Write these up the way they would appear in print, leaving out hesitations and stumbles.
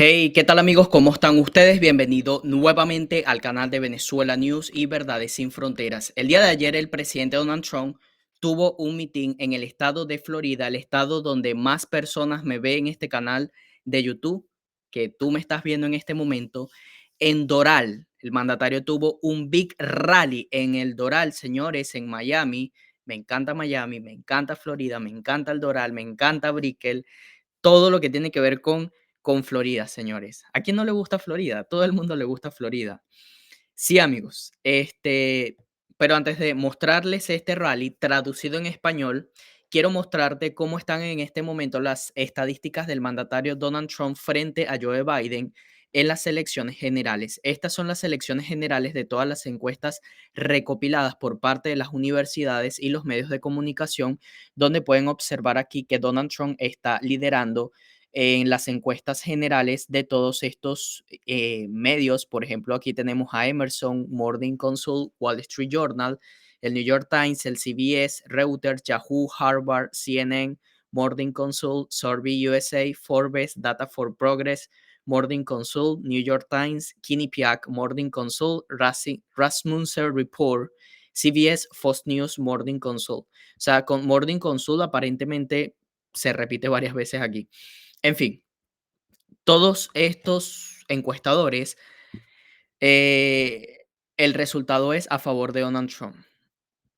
Hey, ¿qué tal amigos? ¿Cómo están ustedes? Bienvenido nuevamente al canal de Venezuela News y Verdades sin Fronteras. El día de ayer el presidente Donald Trump tuvo un mitin en el estado de Florida, el estado donde más personas me ven en este canal de YouTube, que tú me estás viendo en este momento, en Doral. El mandatario tuvo un big rally en el Doral, señores, en Miami. Me encanta Miami, me encanta Florida, me encanta el Doral, me encanta Brickell, todo lo que tiene que ver con Florida, señores. ¿A quién no le gusta Florida? Todo el mundo le gusta Florida. Sí, amigos. Pero antes de mostrarles este rally traducido en español, quiero mostrarte cómo están en este momento las estadísticas del mandatario Donald Trump frente a Joe Biden en las elecciones generales. Estas son las elecciones generales de todas las encuestas recopiladas por parte de las universidades y los medios de comunicación, donde pueden observar aquí que Donald Trump está liderando en las encuestas generales de todos estos medios. Por ejemplo, aquí tenemos a Emerson, Morning Consult, Wall Street Journal, el New York Times, el CBS, Reuters, Yahoo, Harvard, CNN, Morning Consult, Survey USA, Forbes, Data for Progress, Morning Consult, New York Times, Quinnipiac, Morning Consult, Rasmussen Report, CBS, Fox News, Morning Consult. O sea, con Morning Consult aparentemente se repite varias veces aquí. En fin, todos estos encuestadores, el resultado es a favor de Donald Trump.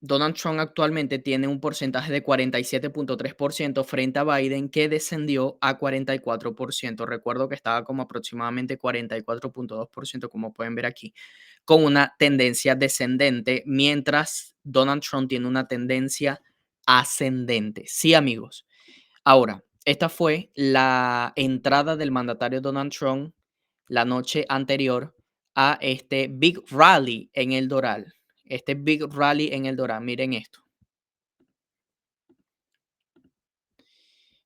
Donald Trump actualmente tiene un porcentaje de 47.3% frente a Biden, que descendió a 44%. Recuerdo que estaba como aproximadamente 44.2%, como pueden ver aquí, con una tendencia descendente, mientras Donald Trump tiene una tendencia ascendente. Sí, amigos. Ahora, esta fue la entrada del mandatario Donald Trump la noche anterior a este Big Rally en el Doral. Este Big Rally en el Doral. Miren esto.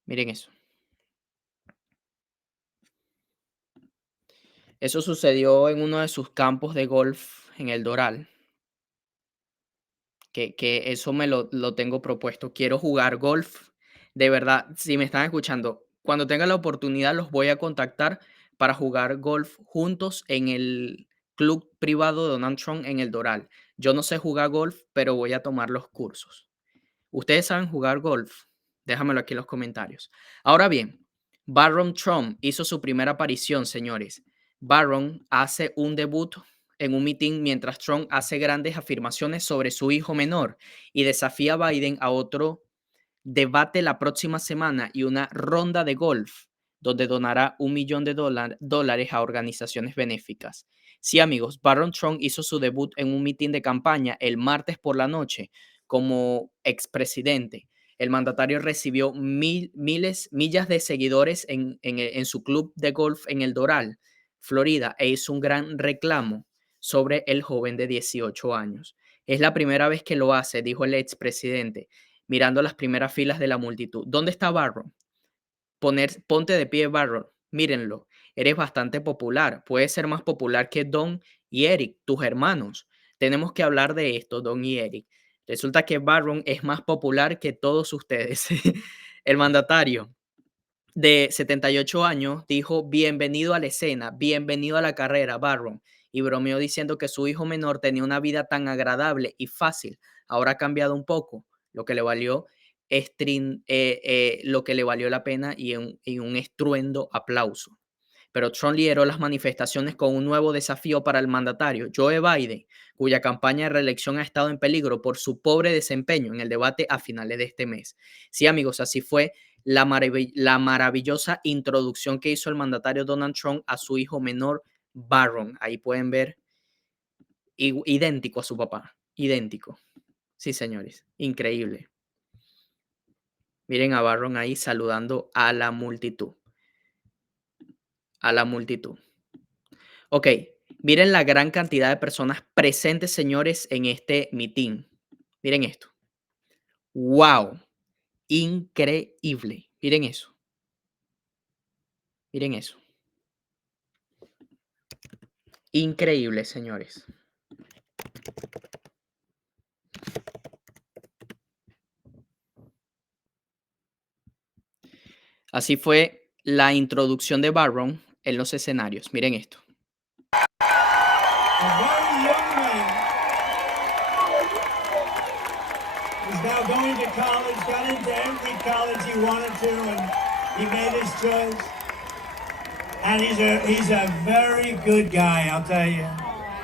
Miren eso. Eso sucedió en uno de sus campos de golf en el Doral. Que eso me lo tengo propuesto. Quiero jugar golf. De verdad, si me están escuchando, cuando tenga la oportunidad los voy a contactar para jugar golf juntos en el club privado de Donald Trump en el Doral. Yo no sé jugar golf, pero voy a tomar los cursos. ¿Ustedes saben jugar golf? Déjamelo aquí en los comentarios. Ahora bien, Barron Trump hizo su primera aparición, señores. Barron hace un debut en un mitin mientras Trump hace grandes afirmaciones sobre su hijo menor y desafía a Biden a otro debate la próxima semana y una ronda de golf donde donará $1 millón a organizaciones benéficas. Sí, amigos, Barron Trump hizo su debut en un mitin de campaña el martes por la noche como expresidente. El mandatario recibió millas de seguidores en su club de golf en el Doral, Florida, e hizo un gran reclamo sobre el joven de 18 años. Es la primera vez que lo hace, dijo el expresidente, mirando las primeras filas de la multitud. ¿Dónde está Barron? Ponte de pie, Barron. Mírenlo. Eres bastante popular. Puedes ser más popular que Don y Eric, tus hermanos. Tenemos que hablar de esto, Don y Eric. Resulta que Barron es más popular que todos ustedes. El mandatario de 78 años dijo: bienvenido a la escena, bienvenido a la carrera, Barron, y bromeó diciendo que su hijo menor tenía una vida tan agradable y fácil. Ahora ha cambiado un poco, lo que le valió, lo que le valió la pena y un estruendo aplauso. Pero Trump lideró las manifestaciones con un nuevo desafío para el mandatario, Joe Biden, cuya campaña de reelección ha estado en peligro por su pobre desempeño en el debate a finales de este mes. Sí, amigos, así fue la maravillosa introducción que hizo el mandatario Donald Trump a su hijo menor, Barron. Ahí pueden ver, idéntico a su papá, idéntico. Sí, señores, increíble. Miren a Barron ahí saludando a la multitud, a la multitud. Ok, miren la gran cantidad de personas presentes, señores, en este mitin. Miren esto. ¡Wow! Increíble. Miren eso. Miren eso. Increíble, señores. Así fue la introducción de Barron en los escenarios. Miren esto. A very young man who's now going to college, got into every college he wanted to, and he made his choice. And he's a very good guy, I'll tell you.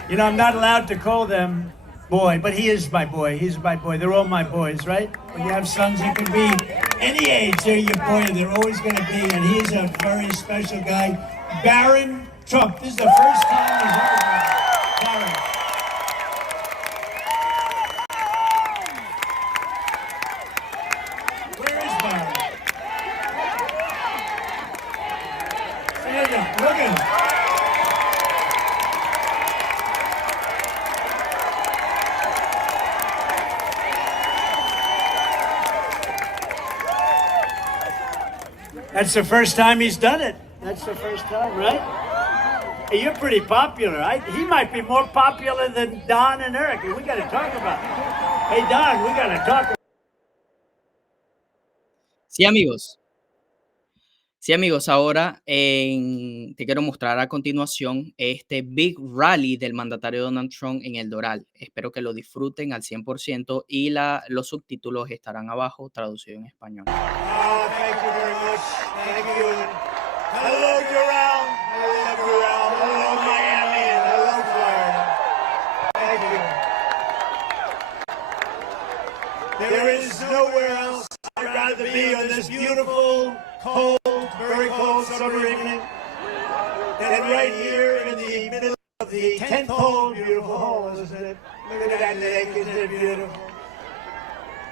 You know, I'm not allowed to call them boy, but he is my boy. He's my boy. They're all my boys, right? When you have sons, you can be any age. They're your boy. They're always going to be. And he's a very special guy. Barron Trump. This is the first time he's heard of Barron. Where is Barron? Stand up. Look at him. That's the first time he's done it. That's the first time, right? Hey, you're pretty popular. He might be more popular than Don and Eric. We got to talk about it. Hey, Don, we got to talk. Sí, amigos. Sí, amigos, ahora te quiero mostrar a continuación este Big Rally del mandatario Donald Trump en el Doral. Espero que lo disfruten al 100% y los subtítulos estarán abajo traducidos en español. Thank you very much. Thank you. Hello, Doral. Hello, Doral. Hello, Miami. And hello, Florida. Thank you. There is nowhere else I'd rather be on this beautiful, cold, very cold summer evening than right here in the middle of the 10th hole. Beautiful hole, isn't it? Look at that lake, isn't it beautiful?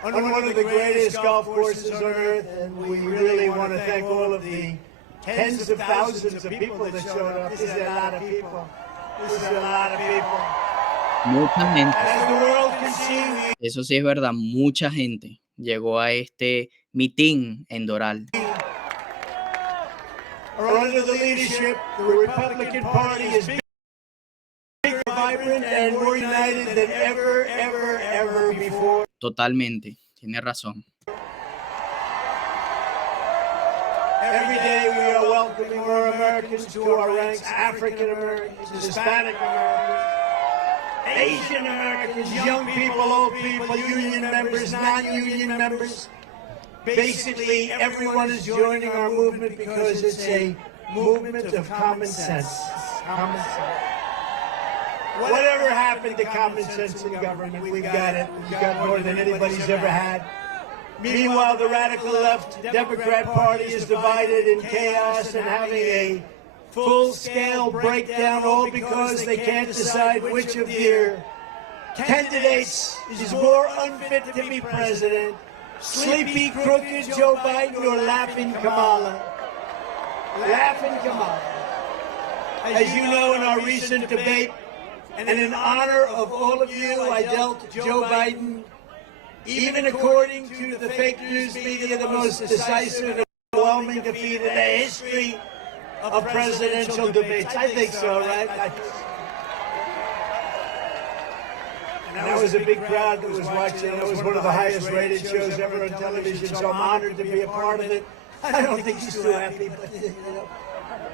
On one of the greatest golf courses on earth, and we really want to thank all of the tens of thousands of people that showed up. This is a lot of people. This is a lot of people. Mucha gente. As the world can see, Eso sí es verdad, mucha gente llegó a este mitin en Doral. Under the leadership, the Republican Party is big, vibrant, and more united than ever before. Totalmente, tiene razón. Every day we are welcoming more Americans to our ranks, African Americans, Hispanic Americans, Asian Americans, young people, old people, union members, non-union members. Basically, everyone is joining our movement because it's a movement of common sense. Common sense. Whatever happened to common sense in government? We've got it. We've got more than anybody's ever had. Meanwhile, the radical left Democrat Party is divided in chaos and having a full-scale breakdown, all because they can't decide which of their candidates is more unfit to be president. Sleepy, crooked Joe Biden or laughing Kamala? Laughing Kamala. As you know, in our recent debate, and in honor of all of you, I dealt Joe Biden, even according to the fake news media, the most decisive and overwhelming defeat in the history of presidential debates. I think so, right? And that was a big crowd that was watching. It was one of the highest rated shows ever on television, so I'm honored to be a part of it. I don't think he's too happy, but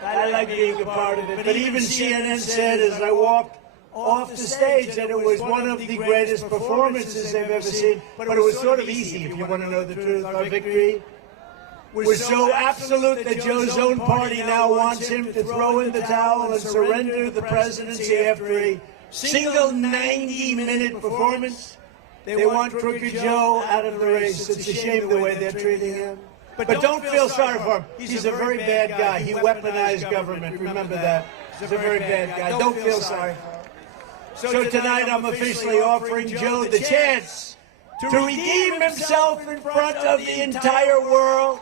I like being a part of it. But even CNN said as I walked off the stage that it was one of the greatest performances they've ever seen, but it was sort of easy, if you want to know the truth. Our victory was so absolute that Joe's own party now wants him to throw in the towel and surrender the presidency after a single 90-minute performance. They want Crooked Joe out of the race. It's a shame the way they're treating him. But don't feel sorry for him. He's a very bad guy. He weaponized government. Remember that. He's a very bad guy. Don't feel sorry for him. So tonight I'm officially offering Joe the chance to redeem himself in front of the entire world.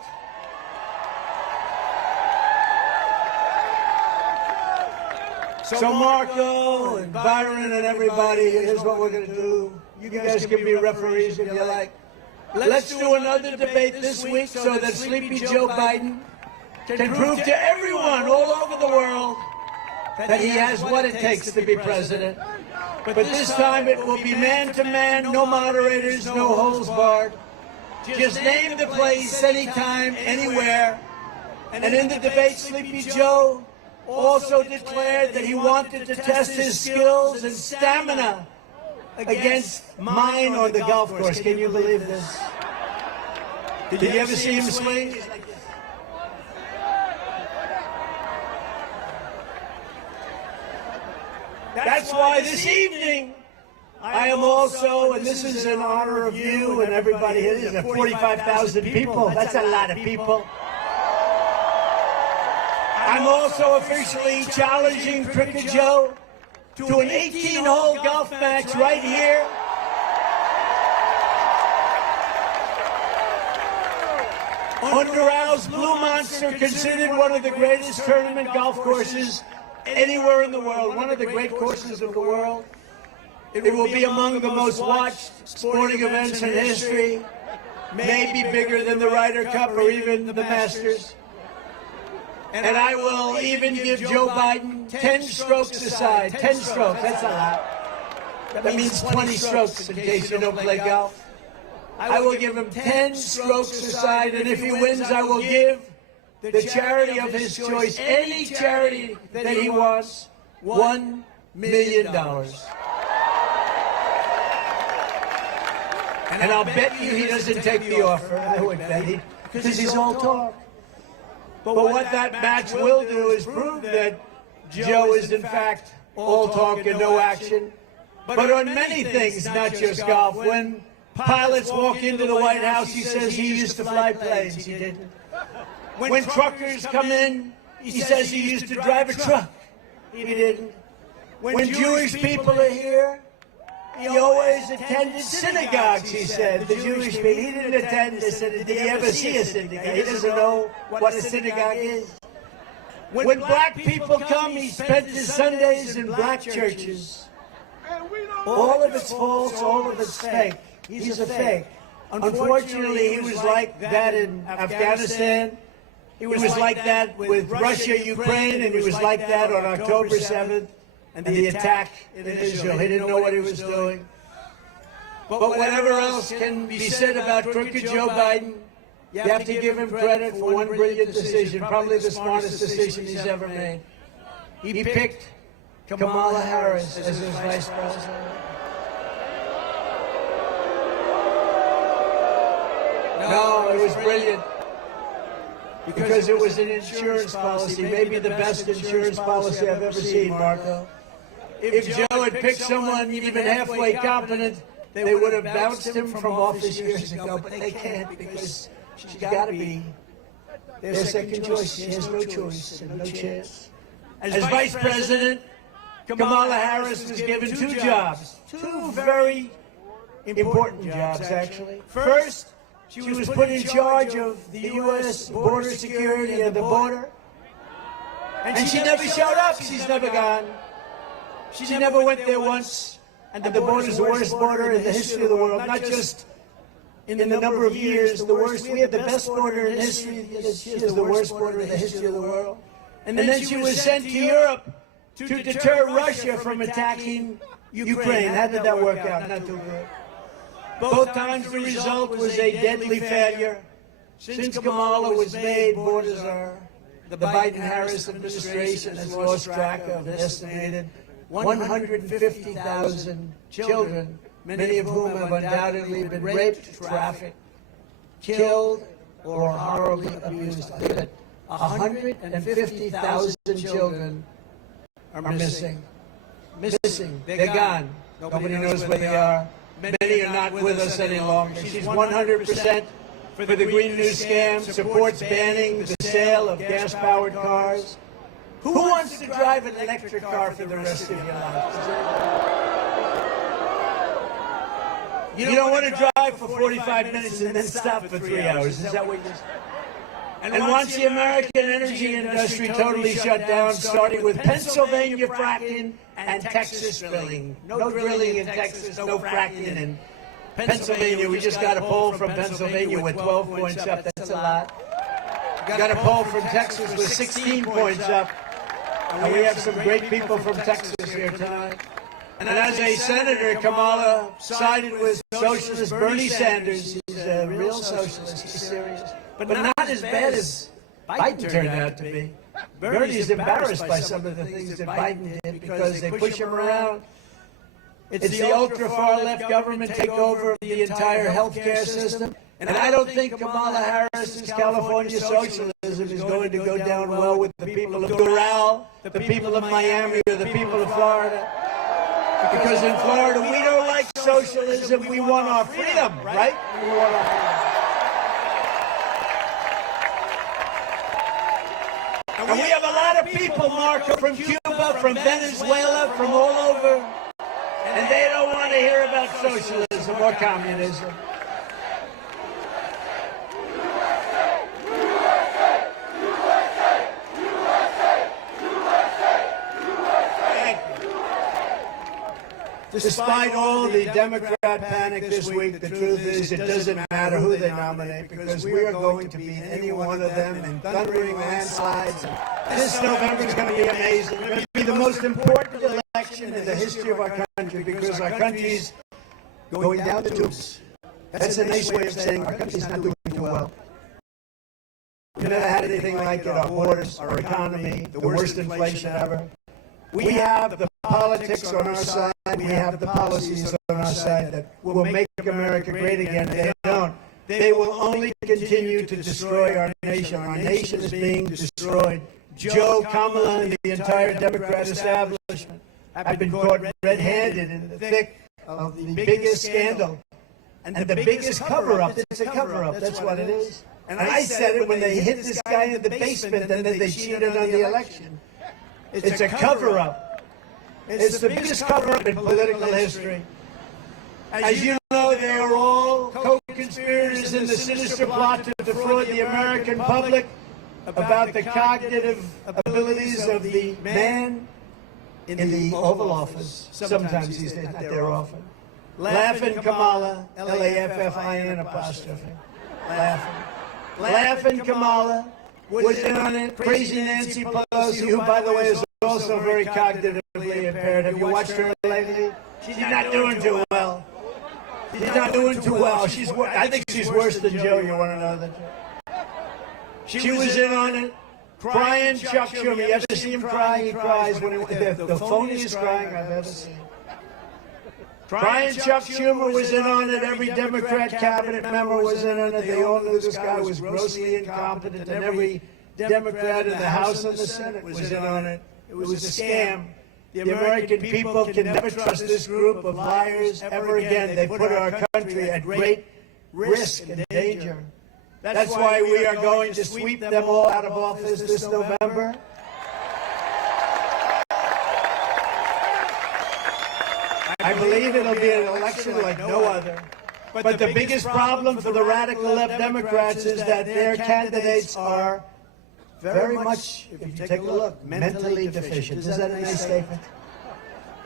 So Marco and Byron and everybody, here's what we're going to do. You guys can be referees if you like. Let's do another debate this week so that Sleepy Joe Biden can prove to everyone all over the world that he has what it takes to be president. But this time it will be man-to-man, no moderators, no holds barred. Just name the place, anytime, anywhere. And in the debate, Sleepy Joe also declared that he wanted to test his skills and stamina against mine on the golf course. Can you believe this? Did you ever see him swing? That's why this evening I am also, and this is in honor of you and everybody here, this is 45,000 people. That's a lot of people. I'm also officially challenging Cricket Joe to an 18-hole golf match right here. On Doral's Blue Monster, considered one of the greatest tournament golf courses anywhere in the world, one of the great courses of the world. It will be among the most watched sporting events in history, maybe bigger than the Ryder Cup or even the Masters. And I will even give Joe Biden 10 strokes aside. 10 strokes, that's a lot. That means 20 strokes in case you don't play golf. I will give him 10 strokes aside, and if he wins, I will give the charity of his choice, any charity that he wants, $1 million. And I'll bet you he doesn't take the offer. I would bet he, because he's all talk. But what that match will do is prove that Joe is in fact all talk and no action. But on many things, not just golf. When pilots walk into the White House, he says he used to fly planes. He didn't. When truckers come in, he says he used to drive a truck. He didn't. When Jewish people are here, he always attended synagogues, he said. The Jewish people, he didn't attend the synagogue. Did he ever see a synagogue? He doesn't know what a synagogue is. When black people come, he spent his Sundays in black churches. All of it's false, all of it's fake. He's a fake. Unfortunately, he was like that in Afghanistan. He was like that with Russia, Ukraine, and he was like that on October 7th. And the attack in Israel. He didn't know what he was doing. But whatever else can be said about crooked Joe Biden, you have to give him credit for one brilliant decision, probably the smartest decision he's ever made. He picked Kamala Harris as his vice president. No, it was brilliant. Because it was an insurance policy, maybe the best insurance policy I've ever seen, Marco. If Joe had picked someone even halfway competent, they would have bounced him from office years ago, but they can't because she's got to be their second choice. She has no choice and no chance. As vice president, Kamala Harris was given two jobs, two very important jobs, actually. First, she was put in charge of the U.S. border security and the border, and she never showed up. She's never gone. She never went there once, and the border is the worst border in the history of the world, not just in the number of years, the worst. We have the best border in history. She is the worst border in the history of the world. And then she was sent to Europe to deter Russia from attacking Ukraine. How did that work out? Not too good. Both times the result was a deadly failure. Since Kamala was made, borders are. The Biden-Harris administration has lost track of an estimated 150,000 children, many of whom have undoubtedly been raped, trafficked, killed, or horribly abused. 150,000 children are missing. They're gone. Nobody knows where they are. Many are not with us any longer. She's 100% for the Green New Scam, supports banning the sale of gas-powered cars. Who wants to drive an electric car for the rest of your life? You don't want to drive for 45 minutes and then stop for 3 hours. Is that what you're saying? And once the American energy industry totally shut down, starting with Pennsylvania fracking and Texas drilling. No drilling in Texas, no fracking in Pennsylvania. We just got a poll from Pennsylvania with 12 points up. That's a lot. We got a poll from Texas with 16 points up. And we have some great people from Texas here tonight. And as a senator, Kamala sided with socialist Bernie Sanders. He's a real socialist. He's serious. But not as bad as Biden turned out to be. Bernie is embarrassed by some of the things that Biden did because they push him around. It's the ultra-far-left government takeover of the entire healthcare system. And I don't think Kamala Harris's California socialism is going to go down well with the people of Doral, the people of Miami, or the people of Florida. Because in Florida, we don't like socialism. We want our freedom, right? We want our freedom. And we have a lot of people, Marco, from Cuba, from Venezuela, from all over. And they don't want to hear about socialism or communism. Despite all the Democrat panic this week, the truth is it doesn't matter who they nominate because we are going to beat any one of them in thundering landslides. This November is going to be amazing. It's going to be the most important election in the history of our country because our country's going down the tubes. That's a nice way of saying our country's not doing too well. We've never had anything like it. Our borders, our economy, the worst inflation ever. We have the politics on our side. We have the policies on our side that will make America great again. They don't. They will only continue to destroy our nation. Our nation is being destroyed. Joe, Kamala, and the entire Democrat establishment have been caught red-handed in the thick of the biggest scandal and the biggest cover-up. It's a cover-up. That's what it is. And I said it when they hit this guy in the basement and then they cheated on the election. It's a cover-up. It's the biggest cover-up in political history. As you know, they are all co-conspirators in the sinister plot to defraud the American public about the cognitive abilities of the man in the Oval Office. Sometimes he's not there often. Laughing Kamala, L-A-F-F-I-N apostrophe. Laughing. Laughing Kamala was in on it. Crazy Nancy Pelosi, who, by the way, is also very cognitively impaired. Have you watched her lately? She's not doing too well. She's not doing too well. I think she's worse than Joe. You want to know that? She was in on it. Crying Chuck Schumer. You ever see him cry? He cries when the phoniest crying I've ever seen. Crying Chuck Schumer was in on it. Every Democrat cabinet member was in on it. They all knew this guy was grossly incompetent, and every Democrat in the House and the Senate was in on it. It was a scam. The American people can never trust this group of liars ever again. They put our country at great risk and danger. That's why we are going to sweep them all out of office this November. I believe it'll be an election like no other. But the biggest problem for the radical left Democrats is that their candidates are very much, if you take a look, mentally deficient. Is that a nice statement?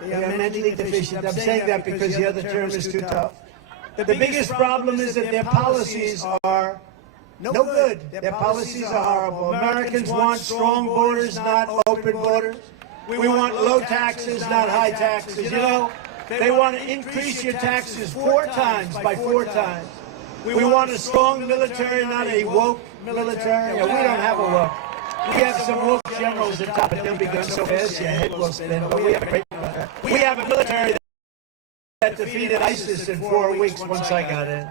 They are mentally deficient. I'm saying that because the other term is too tough. The biggest problem is that their policies are no good. Their policies are horrible. Americans want strong borders, not open borders. We want low taxes, not high taxes. You know, they want to increase your taxes 4 times by 4 times. We want a strong military, not a woke military. Yeah, we don't have a woke. We have some woke generals at top, but they'll be gone so fast your head will spin. But we have a great military. We have a military that defeated ISIS in 4 weeks once I got in.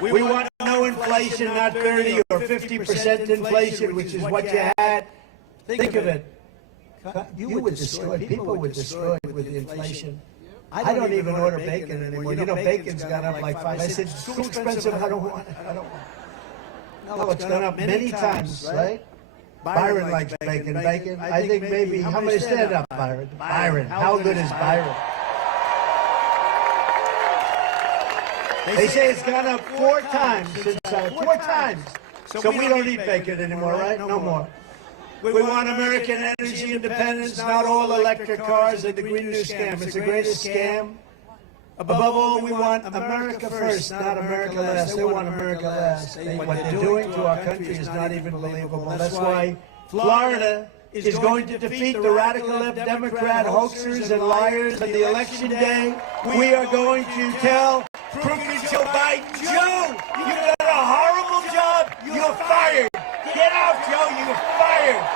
We want no inflation, not 30 or 50% inflation, which is what you had. Think of it. You would destroy, people would destroy with the inflation. I don't even order bacon anymore. You know, bacon's gone up like 5. I said, it's too expensive, I don't want it. I don't want it. No, it's gone up many times, right? Byron likes bacon. I think maybe, how many stand up, Byron? Byron, how good is Byron? They say it's gone up 4 times since 4 times. So we don't eat bacon anymore, right? No more. We want American energy independence, not all electric cars and the Green New Scam. It's the greatest scam. Above all, we want America first, not America last. They want America last. What they're doing to our country is not even believable. That's why Florida is going to defeat the radical left Democrat hoaxers and liars on the election day. We are going to tell crooked Joe Biden, Joe, you've done a horrible job. You're fired. Get out, Joe. You're fired.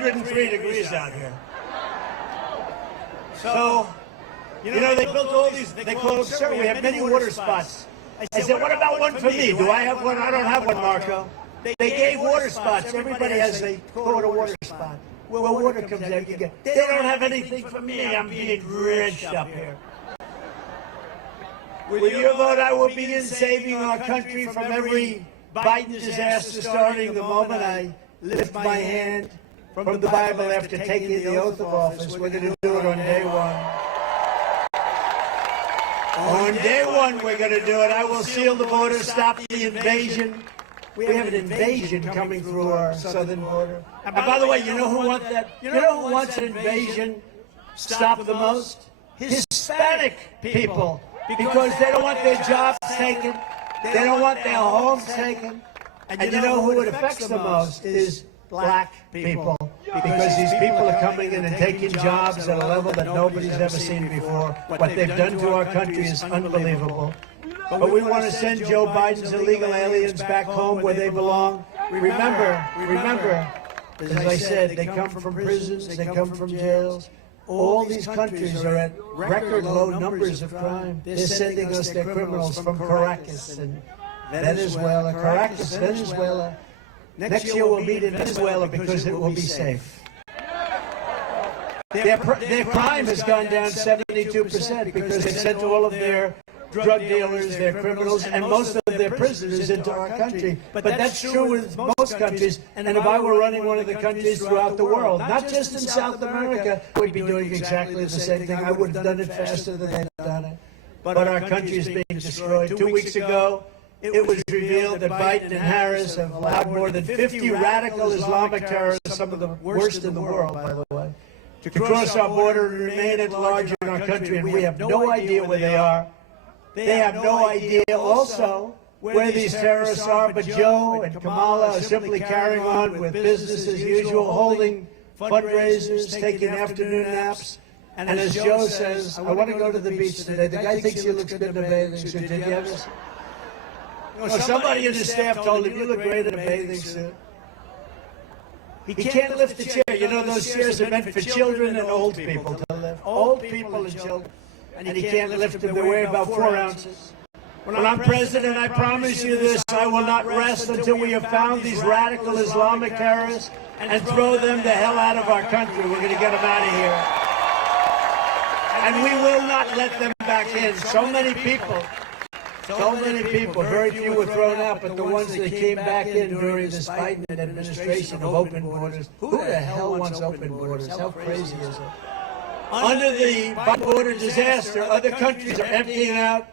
103 degrees out here. So, you know, they built all these, they called, sir, we have many water spots. I said, what about one for me? Do I have one? I don't have one, Marco. They gave water spots. Everybody has a quote a water spot. Well, water comes out, you get. They don't have anything for me. I'm being rich up here. With your vote, I will begin saving our country from every Biden disaster starting the moment I lift my hand from the Bible after taking the oath of office. We're going to do it on day one. On day one, we're going to do it. I will seal the border, stop the invasion. We have an invasion coming through our southern border. And by the way, you know who wants that? You know who wants an invasion stopped the most? Hispanic people. Because they don't want their jobs taken. They don't want their homes taken. And you know who it affects the most is black people. Because these people are coming in and taking jobs at a level that nobody's ever seen before. What they've done to our country is unbelievable. But we want to send Joe Biden's illegal aliens back home where they belong. Remember, as I said, they come from prisons, they come from jails. All these countries are at record low numbers of crime. They're sending us their criminals from Caracas and Venezuela. Caracas, Venezuela. Next year we'll meet in Venezuela because it will be safe. Their crime has gone down 72% because they sent all of their drug dealers, their criminals, and most of their prisoners into our country. But that's true with most countries. And if I were running one of the countries throughout the world, not just in South America, we'd be doing exactly the same thing. I would have done it faster than they've done it. But our country is being destroyed. 2 weeks ago, it was revealed that Biden and Harris have allowed more than 50 radical Islamic terrorists, some of the worst in the world, by the way, to cross our border and remain at large in our country, and we have no idea where they are. They have no idea also where these terrorists are, but Joe and Kamala are simply carrying on with business as usual, holding fundraisers, taking afternoon naps. And as Joe says, I want to go to the beach today. The guy thinks he looks good in a bathing suit. Did you ever see? Somebody in the staff told him, you look great in a bathing suit. He can't lift the chair. You know, those chairs are meant for children and old people to lift. Old people and children. And he can't lift them. They weigh about 4 ounces. When I'm president, I promise you this, I will not rest until we have found these radical Islamic terrorists and throw them the hell out of our country. We're going to get them out of here. And we will not let them back in. So many people, very few were thrown out, but the ones that came back in during this Biden administration of open borders, who the hell wants open borders? How crazy is it? Under the border disaster, other countries are emptying out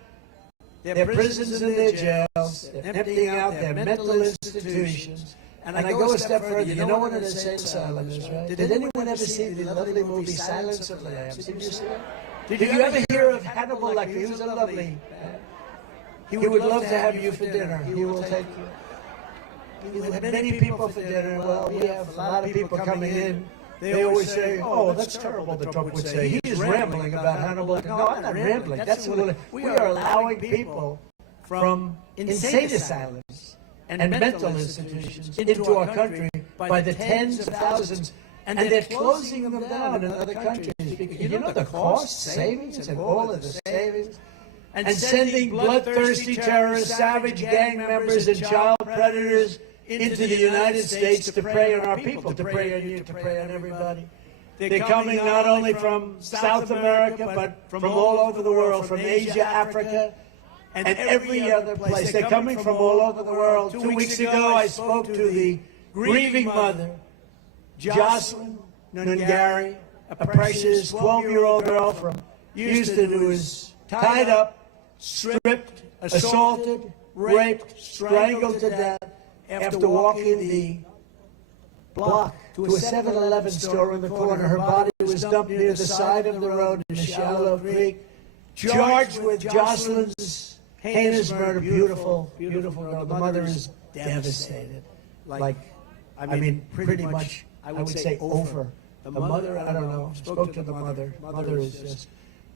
their prisons and their jails. They're emptying out their mental institutions. And I go a step further. You know what an insane asylum is, right? Did anyone ever see the lovely movie Silence of the Lambs? Did you see that? Did you ever hear of Hannibal Lecter? He was a lovely man. He would love to have you for dinner. He will take you. He would have many people for dinner. Well, we have a lot of people coming in. They always say, oh, that's terrible, the Trump would say. He's rambling about Hannibal. No, I'm not rambling. That's we are allowing people from insane asylums and mental institutions into our country by the tens of thousands, and they're closing them down in other countries. You know the cost, savings, and all of the savings? And sending bloodthirsty terrorists, savage gang members, and child predators into the United States to prey on our people, to prey on you, to prey on everybody. They're coming not only from South America, but from all over the world, from Asia, Africa, and every other place. They're coming from all over the world. 2 weeks ago, I spoke to the grieving mother, Jocelyn Nungari, a precious 12-year-old girl from Houston who was tied up, stripped, assaulted, raped, strangled to death after walking the block to a 7-Eleven store in the corner. Her body was dumped near the side of the road in a shallow creek, charged with Jocelyn's heinous murder. Beautiful, beautiful girl. The mother is devastated. Pretty much, I would say over. The mother, I don't know, spoke to the mother. Mother is just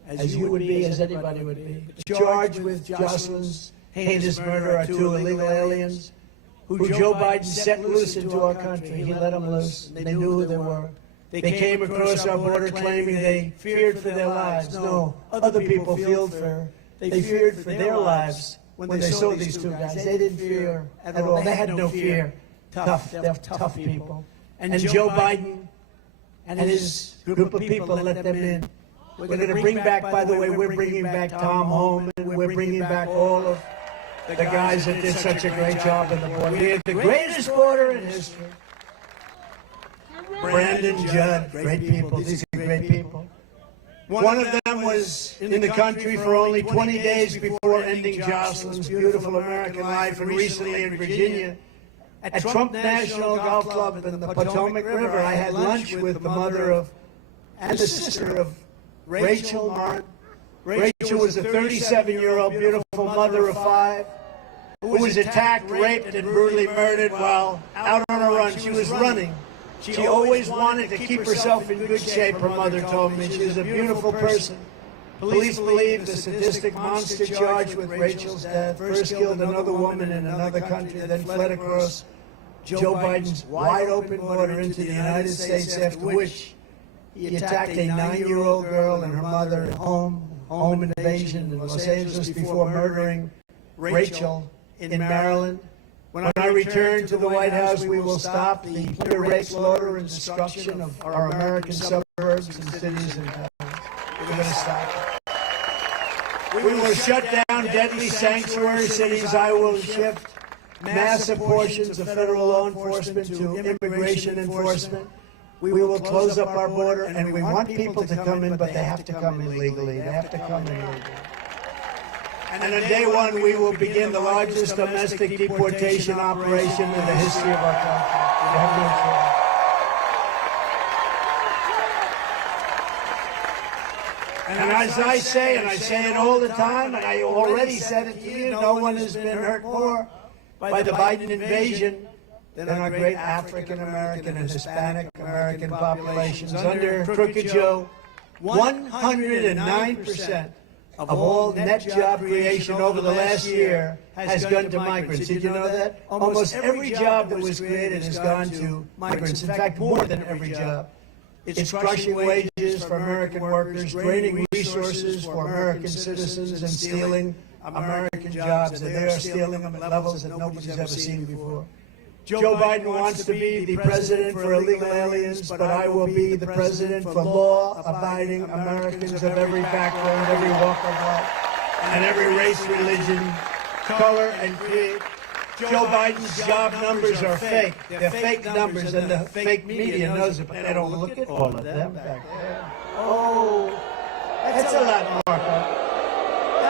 as you would be, as anybody would be. Charged with Jocelyn's heinous murder are 2 illegal aliens. who Joe Biden set loose into our country. He let them loose, and they knew who they were. They came across our border claiming they feared for their lives. No, other people feared for. They feared for their lives when they saw these two guys. They didn't fear at all. They had no fear. They're tough people. And Joe Biden and his group of people let them in. We're going to bring back, by the way, we're bringing back Tom home, and we're bringing back all of the guys that did such a great job in the border. We had the greatest border in history. Brandon, Judd, great people. These are great people. One of them was in the country for only 20 days before ending Jocelyn's beautiful American life, and recently in Virginia, at Trump National Golf Club in the Potomac River, I had lunch with the mother of and the sister of Rachel Martin. Rachel was a 37-year-old beautiful mother of 5 who was attacked, raped, and brutally murdered while out on a run. She was running. She always wanted to keep herself in good shape, her mother told me. She was a beautiful person. Police believe the sadistic monster charged with Rachel's death first killed another woman in another country, then fled across Joe Biden's wide-open border into the United States, after which he attacked a 9-year-old girl and her mother at home invasion in Los Angeles before murdering Rachel in Maryland. When I return to the White House, we will stop the rape, slaughter, and destruction of our American suburbs and cities and towns. We're going to stop it. We will shut down deadly sanctuary cities. I will shift massive portions of federal law enforcement to immigration enforcement. We will close up our border, and we want people to come in, but they have to come in legally. They have to come in legally. And on day one, we will begin the largest domestic deportation operation in the history of our country. We have no choice. And as I say, and I say it all the time, and I already said it to you, no one has been hurt more by the Biden invasion than our great African American and Hispanic American populations. Under Crooked Joe, 109% of all net job creation over the last year has gone to migrants. Did you know that? Almost every job that was created has gone to migrants. In fact, more than every job. It's crushing wages for American workers, draining resources for American citizens, and stealing American jobs. And they are stealing them at levels that nobody's ever seen before. Joe Biden wants to be the president for illegal aliens, but I will be the president for law-abiding Americans of every background, every walk of life, and every race, religion, color, and creed. Joe Biden's job numbers are fake. They're fake numbers, and the fake media knows it, but they don't look at all of them back there. Oh, that's a lot, Marco.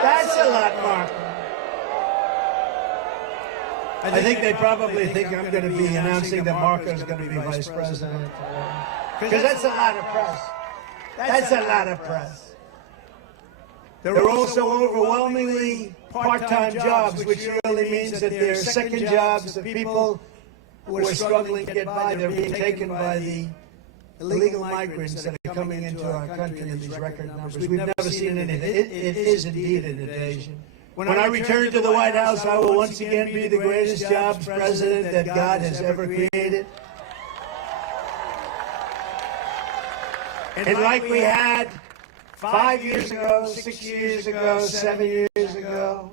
That's a lot, Marco. I think they probably think I'm going to be announcing that Marco is going to be vice president. Because that's a lot of press. That's a lot of press. There are also overwhelmingly part-time jobs, which really means that they're second jobs of people who are struggling to get by. They're being taken by the illegal migrants that are coming into our country in these record numbers. We've never seen anything. It is indeed an invasion. When I return to the White House, I will once again be the greatest jobs president that God has ever created. And like we had 5 years ago, 6 years ago, 7 years ago,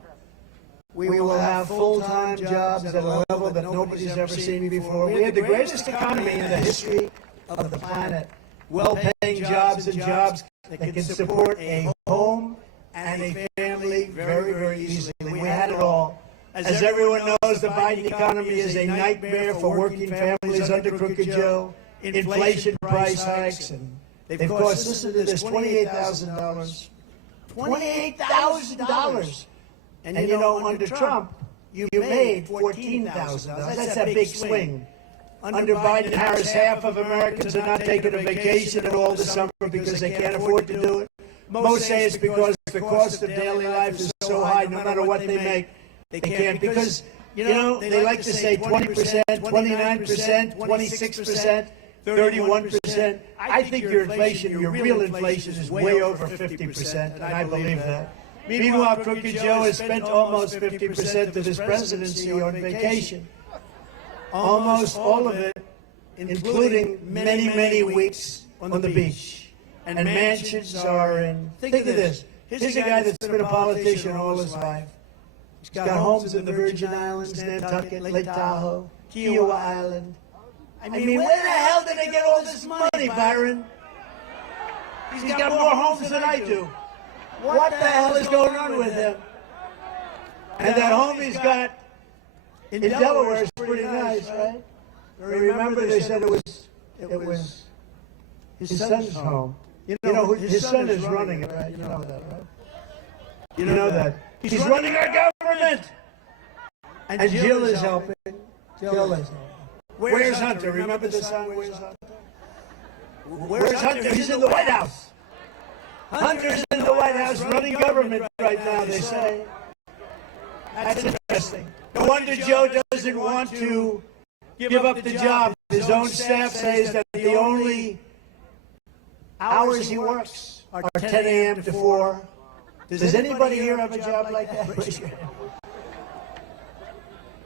we will have full-time jobs at a level that nobody's ever seen before. We had the greatest economy in the history of the planet. Well-paying jobs and jobs that can support a home and a family very, very easily. We had it all. As everyone knows, the Biden economy is a nightmare for working families under Crooked Joe. Inflation, price hikes, and they've cost, listen to this, $28,000. $28,000! And you know, under Trump, you made $14,000. That's a big swing. Under Biden, Harris, half of Americans are not taking a vacation at all this summer because they can't afford to do it. Most say it's because the cost of daily life is so high, no matter what they make, they can't. Because, you know, they like to say 20%, 29%, 26%, 31%. I think your inflation, your real inflation is way over 50%, and I believe that. Meanwhile, Crooked Joe has spent almost 50% of his presidency on vacation. almost all of it, including many, many weeks on the beach. And mansions are in, think of this, here's a guy that's been a politician all his life. He's got homes in the Virgin Islands, Nantucket, Lake Tahoe, Kiowa Island. I mean, where the hell did they get all this money, Byron? He's got more homes than I do. What the hell is going on with him? And that home he's got in Delaware is pretty nice, right? Remember they said it was his son's home. You know, his son is running it, right? You know that, right? You know that. He's running our government! And Jill is helping. Jill is helping. Where's Hunter? Remember the song, Where's Hunter? Where's Hunter? He's in the White House. Hunter's in the White House running government right now, they say. That's interesting. No wonder Joe doesn't want to give up the job. His own staff says that the only hours he works are 10 a.m. to 4. Does anybody here have a job like that?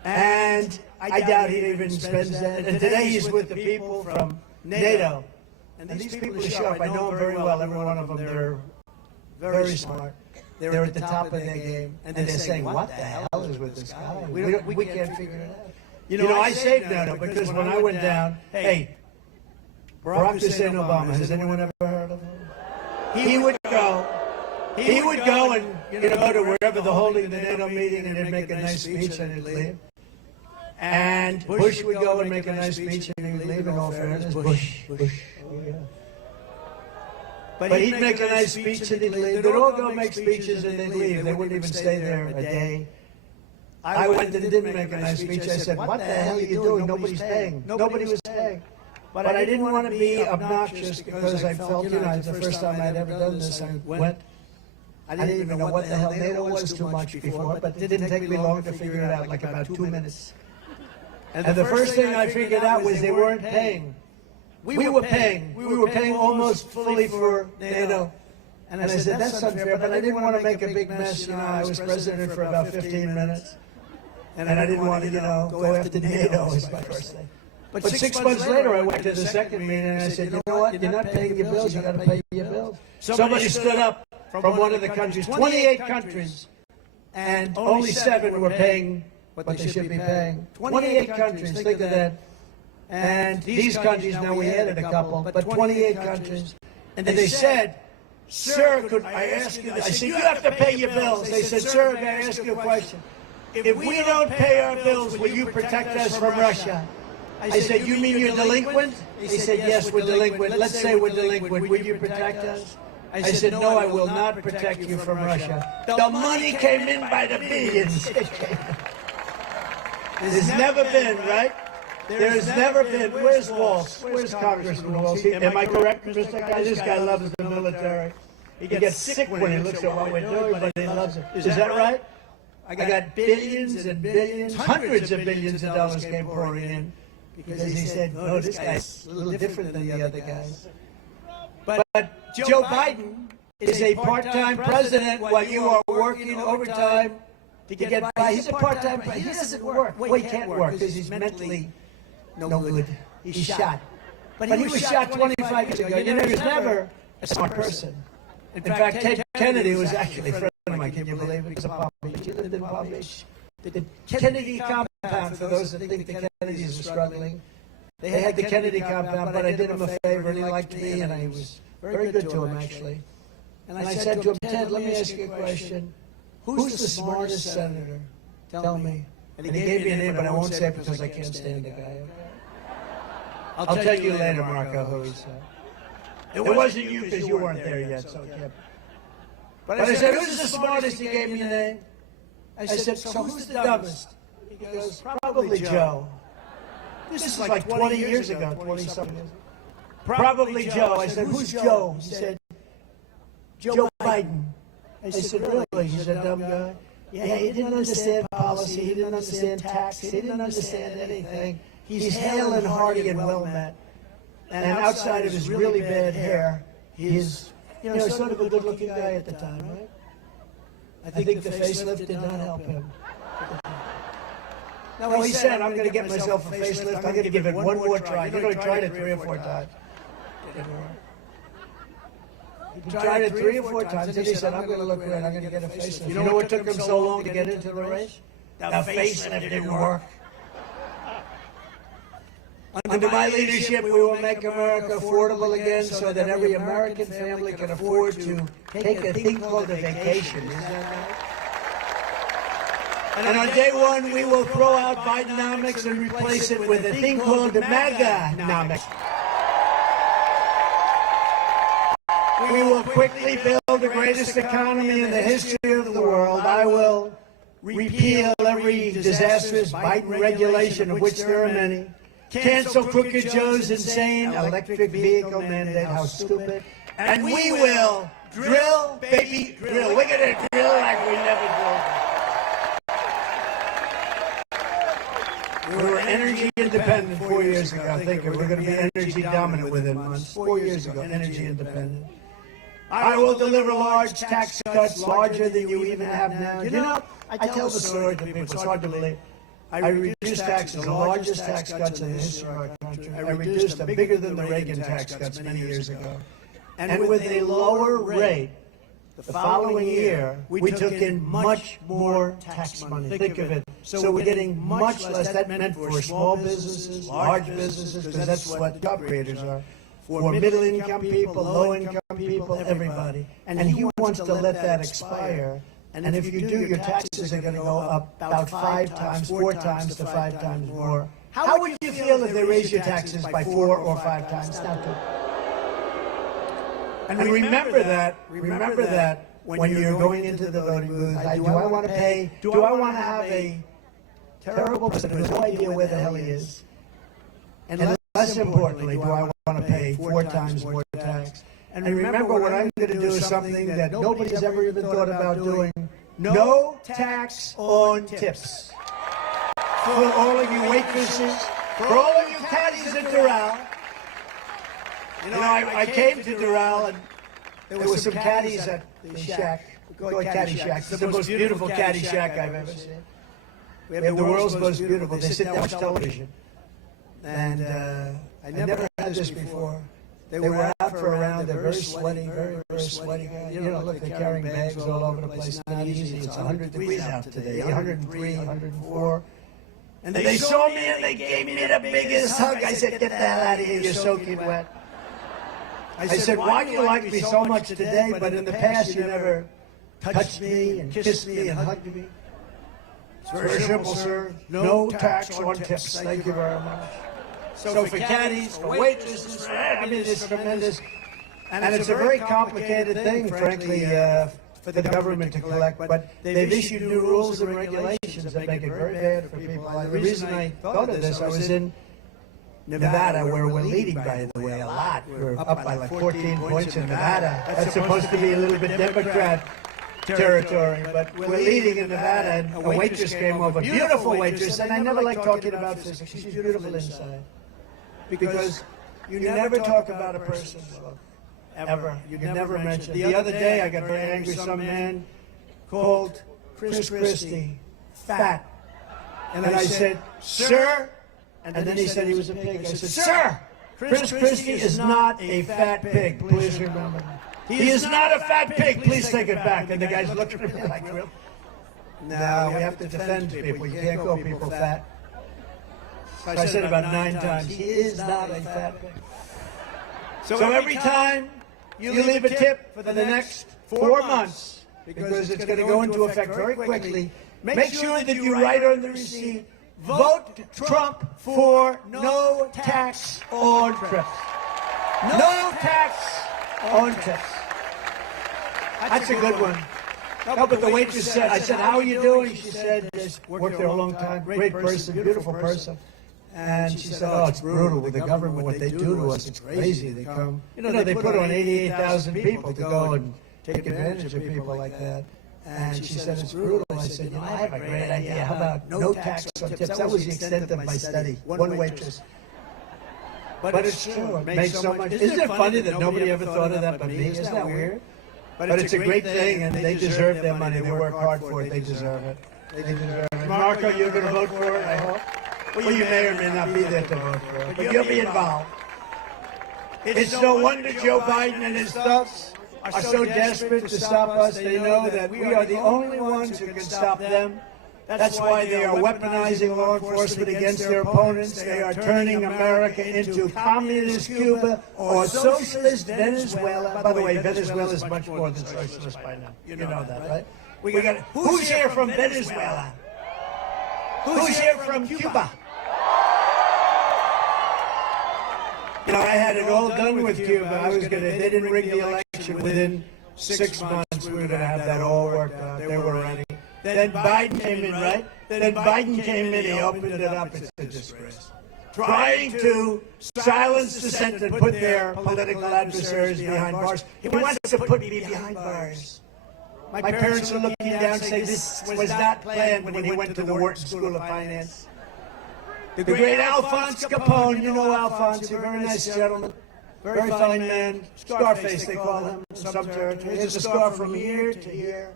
And I doubt he even spends that. And today he's with the people from NATO. And these people are sharp. I know them very well, every one of them. They're very smart. They're at the top of their game. And they're saying, what the hell is with this guy? We can't figure it out. You know, I saved NATO because when I went down, hey, Barack Hussein Obama, has anyone ever heard of him? He would go and, go to wherever the holding the NATO meeting and he'd make a nice speech and he'd leave. And Bush would go and make a nice speech and he'd leave, in all fairness. Bush. Oh, yeah. But he'd make a nice speech and he'd leave. They'd all go make speeches and they'd leave. They wouldn't even stay there a day. I went and didn't make a nice speech. I said, what the hell are you doing? Nobody's paying. Nobody was paying. But I didn't want to be obnoxious because I felt, it's the first time I'd ever done this. I went. I didn't even know what the hell NATO was too much before, but it didn't take me long to figure it out, like about 2 minutes. And the first thing I figured out was they weren't paying. We were paying. We were paying almost fully for NATO. And I said, that's unfair, but I didn't want to make a big mess. I was president for about 15 minutes. And I didn't want to, go after NATO was my first thing. But 6 months later, I went to the second meeting and I said, you know what? You're not paying your bills. You got to pay your bills. Somebody stood up from one of the countries, 28 countries, and only 7 were paying what they should be paying. 28 countries, think of that. And these countries, now we added a couple, but 28 countries. And they said, sir, could I ask you this? I said, you have to pay your bills. They said, sir, may I ask you a question? If we don't pay our bills, will you protect us from Russia? I said, you mean you're delinquent? They said, yes, we're delinquent. Let's say we're delinquent. Will you protect us? I said, no, I will not protect you from Russia. The money came in by the billions. There's never been, right? There's never been. Where's Walsh? Where's Congressman Walsh? Am I correct, Mr. Guy? This guy loves the military. He gets sick when he looks at what we're doing, but he loves it. Is that right? I got billions and billions, hundreds of billions of dollars came pouring in because he said, no, this guy's a little different than the other guys. But Joe Biden is a part-time president while you are working overtime to get by. He's a part-time, but he doesn't work. Well, he can't work because he's mentally no good. He's shot. But he was shot 25 years ago. He was never a smart person. In fact, Ted Kennedy was actually a friend of mine. Can you believe it? Because of Palm Beach. He lived in Palm Beach. The Kennedy compound, for those that think the Kennedys were struggling, they had the Kennedy compound, but I did him a favor, and he liked me, and I was very good to him, actually. And I said to him, Ted, let me ask you a question. Who's the smartest senator? Tell me. And he gave me a name, but I won't say it because I can't stand the guy. I'll tell you later, Marco, who he said. It wasn't you because you weren't there yet, so I can't. But I said, who's the smartest? He gave me a name. I said, so who's the dumbest? He goes, probably Joe. This is like 20 years ago, 20-something years ago. Probably Joe. I said, who's Joe? He said, Joe Biden. I said, really? He's a dumb guy? Yeah, he didn't understand policy. He didn't understand tax. He didn't understand anything. He's hale and hearty and well-met. And outside of his really bad hair, he's, sort of a good-looking guy at the time, right? I think the facelift did not help him. No, he said, I'm going to get myself a facelift. I'm going to give it one more try. You know, he tried it 3 or 4 times. He tried it 3 or 4 times, and he said, I'm going to look great. I'm going to get a facelift. You know what took him so long to get into the race? The facelift didn't work. Under my leadership, we will make America affordable again so that every American family can afford to take a thing called a vacation. Is that right? And on day one, we will throw out Bidenomics and replace it with a thing called the MAGA-nomics. We will quickly build the greatest economy in the history of the world. I will repeal every disastrous Biden regulation, of which there are many. Cancel Crooked Joe's insane electric vehicle mandate. How stupid. And we will drill, baby, drill. We're going to drill like we never drilled. We were energy independent 4 years ago. Think of it. We're going to be energy dominant within months. 4 years ago, energy independent. I will deliver large tax cuts, larger than you even have now. You know, I tell the story to people. It's hard to believe. I reduced taxes, the largest tax cuts in the history of our country. I reduced them bigger than the Reagan tax cuts many years ago. And with a lower rate, the following year, we took in much more tax money. Think of it. So we're getting much less. That meant for small businesses, large businesses, because that's what job creators are. For middle-income people, low-income people, everybody. And he wants to let that expire. And if you do, your taxes are going to go up about 5 times, 4 times to 5 times more. How would you feel if they raise your taxes by 4 or 5 times? Not good. And remember that when you're going into the voting booth. Do I want to pay? Do I want to have a terrible president who has no idea where the hell he is? And less importantly, do I want to pay 4 times more tax? And remember, what I'm going to do is something that nobody's ever even thought about doing. No tax on tips. For all of you waitresses, for all of you caddies at Doral. You know, I came to Doral and there were some caddies at the shack. We call it Caddy Shack. It's the most beautiful caddy shack I've ever seen. We have the world's most beautiful. They sit there watch television. And I never had this before. They were out for a round. They're very sweaty, very, very sweaty guys. You know, look, they're carrying bags all over the place. Not easy. It's 100 degrees out today, 103, 104. And they saw me and they gave me the biggest hug. I said, get the hell out of here, you're soaking wet. I said, why do you like me so much today, but in the past you never touched me and kissed me and hugged me? It's very simple, sir. No tax on tips. Thank you very much. So for caddies, for waitresses, I mean, it's tremendous. And it's a very complicated thing, frankly, for the government to collect. But they've issued new rules and regulations that make it very bad for people. The reason I thought of this, I was in Nevada, where we're leading, by the way, a lot. We're up by like 14 points in Nevada. That's supposed to be a little bit Democrat territory, but we're leading in Nevada, and a waitress came over, beautiful waitress, and I never like talking about physics. She's beautiful inside. Because you never talk about a person's look, ever. You can never mention. The other day, I got very angry. Some man called Chris Christie fat. And I said, sir, and then he said he was a pig. I said, sir, Chris Christie is not a fat pig. Please remember that. He is not a fat pig. Please take it back. And the guy's looking at me like, really? No, we have to defend people. You can't call people fat. I said about 9 times, he is not a fat pig. So every time you leave a tip for the next 4 months, because it's going to go into effect very quickly, make sure that you write on the receipt, vote Trump for no tax on trips. No tax on tips. That's a good one. No, but the waitress said, I said, how are you doing? She said, just worked there a long time, great person, beautiful person. And she said, oh, it's brutal with the government, what they do to us. It's crazy. They come, you know, they put on 88,000 people to go and take advantage of people like that. And she said, it's brutal. I said, you know, I have a great idea. How about no tax on tips? That was the extent of my study. One waitress. But it's true. It makes so much. Isn't it funny that nobody ever thought of that but me? Isn't that weird? But it's a great thing, and they deserve their money. They work hard for it. They deserve it. Marco, you're going to vote for it, I hope? Well, you may or may not be there to vote for it, but you'll be involved. It's no wonder Joe Biden and his thugs are so desperate to stop us. They know that we are the only ones who can stop them. That's why they are weaponizing law enforcement against their opponents. They are turning America into communist Cuba or socialist Venezuela. By the way, Venezuela is much more than socialist by now. You know that, right? We got who's here from Venezuela? Who's here from Cuba? You know, I had it all done with Cuba. They didn't rig the election. Within 6 months, we were going to have that all worked out. They were ready. Then Biden came in, right? Then Biden came in, he opened it up. It's a disgrace. Trying to silence dissent and put their political adversaries behind bars. He wants to put me behind bars. My parents are looking down saying this was not planned when he went to the Wharton School of Finance. The great Alphonse Capone, you know Alphonse, a very nice gentleman, very fine man, Scarface they call him in some territories. He has a scar from ear to ear.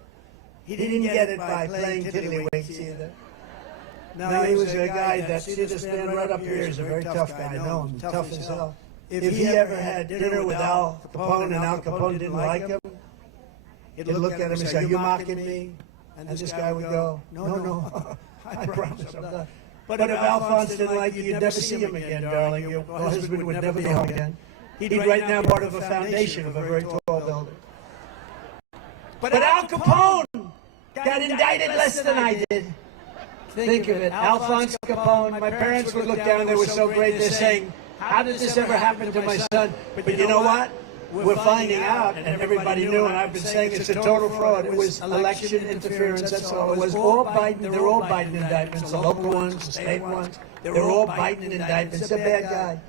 He didn't get it by playing tiddlywinks either. No, he was a guy that used to stand right up here. He's a very tough guy. I know him, tough as hell. If he ever had dinner with Al Capone and Al Capone didn't like him, he'd look at him and say, "Are you mocking me?" And this guy would go, "No, I promise I'm not." But if Alphonse didn't like you, you'd never see him again, darling. Your husband would never be home again. He'd right now part of a foundation of a very tall building. But Al Capone got indicted less than I did. Think of it, Alphonse Capone. My parents would look down, they were so great, they're saying, how did this ever happen to my son? But you know what? We're finding out, and everybody knew, and I've been saying it's a total fraud. It was election interference, that's all. It was all Biden. They're all Biden indictments, the local ones, the state ones. They're all Biden indictments. He's a bad guy.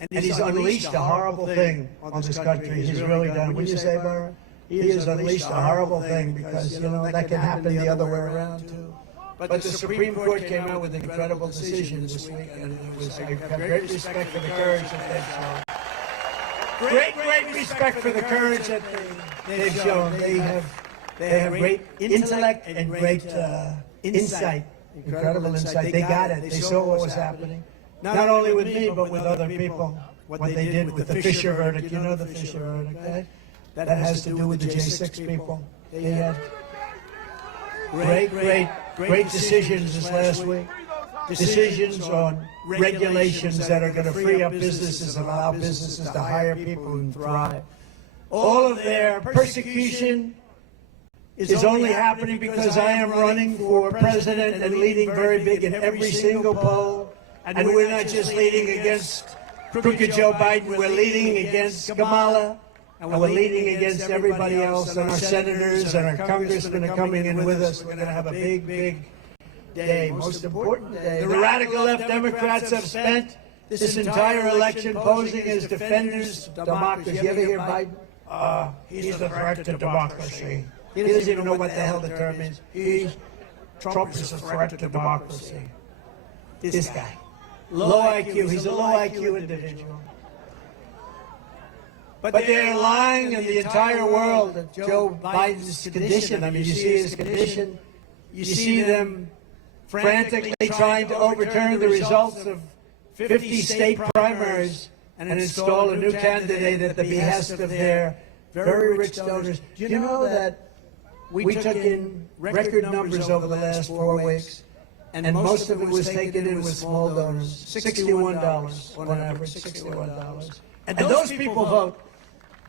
And he's unleashed a horrible thing on this country. He's really done. Wouldn't you say, Byron? He has unleashed a horrible thing because, you know, that can happen the other way around, too. But the Supreme Court came out with an incredible decision this week, and I have great respect for the courage that they've shown. Great respect for the courage that they've shown. They have great intellect and great insight, incredible insight. They got it. They saw what was happening. Not only with me, but with other people. What they did with the Fisher verdict. You know the Fisher verdict, right? That has to do with the J6 people. They had great decisions this last week. Decisions on regulations that are going to free up businesses and allow businesses to hire people and thrive. All of their persecution is only happening because I am running for president and leading very big in every single poll. And we're not just leading against crooked Joe Biden, we're leading against Kamala, and we're leading against everybody else, and our senators and our congressmen are coming in with us. We're going to have a big day, most important day. The radical left Democrats have spent this entire election posing as defenders of democracy. You ever hear Biden? He's a threat to democracy. He doesn't even know what the hell the term is. Trump is a threat to democracy. This guy. Low IQ. He's a low IQ individual. But they're lying in the entire world of Joe Biden's condition. I mean, you see his condition. You see them frantically trying to overturn the results of 50 state primaries and install a new candidate at the behest of their very rich donors. Do you know that we took in record numbers over the last 4 weeks, and most of it was taken in with small donors, $61 on average, $61. And those people vote.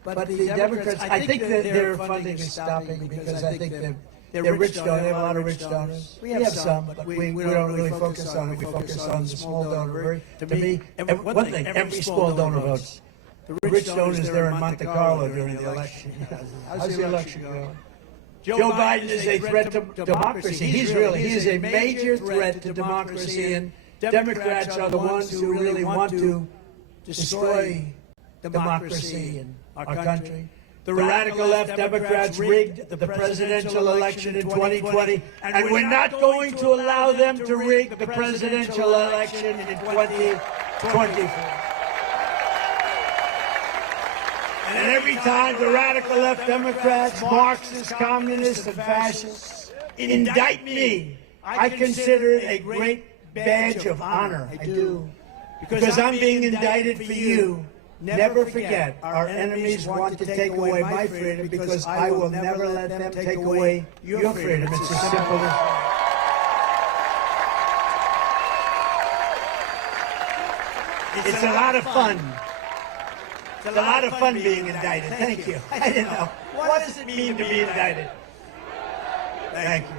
But the Democrats, I think that their funding is stopping because I think they're rich donors. They have a lot of rich donors. We have some, but we don't really focus on it. We focus on the small donor. To me, one thing, every small donor votes. The rich donors, they're in Monte Carlo during the election. How's the election going? Joe Biden is a threat to democracy. He is a major threat to democracy, and Democrats are the ones who really want to destroy democracy in our country. The radical left Democrats rigged the presidential election in 2020, and we're not going to allow them to rig the presidential election in 2024. And every time the radical left Democrats, Marxists, communists, and fascists indict me, I consider it a great badge of honor. I do. Because I'm being indicted for you. Never forget, our enemies want to take away my freedom because I will never let them take away your freedom. It's as simple as that. It's a lot of fun. It's a lot of fun being indicted. Thank you. I didn't know. What does it mean to be indicted? Thank you.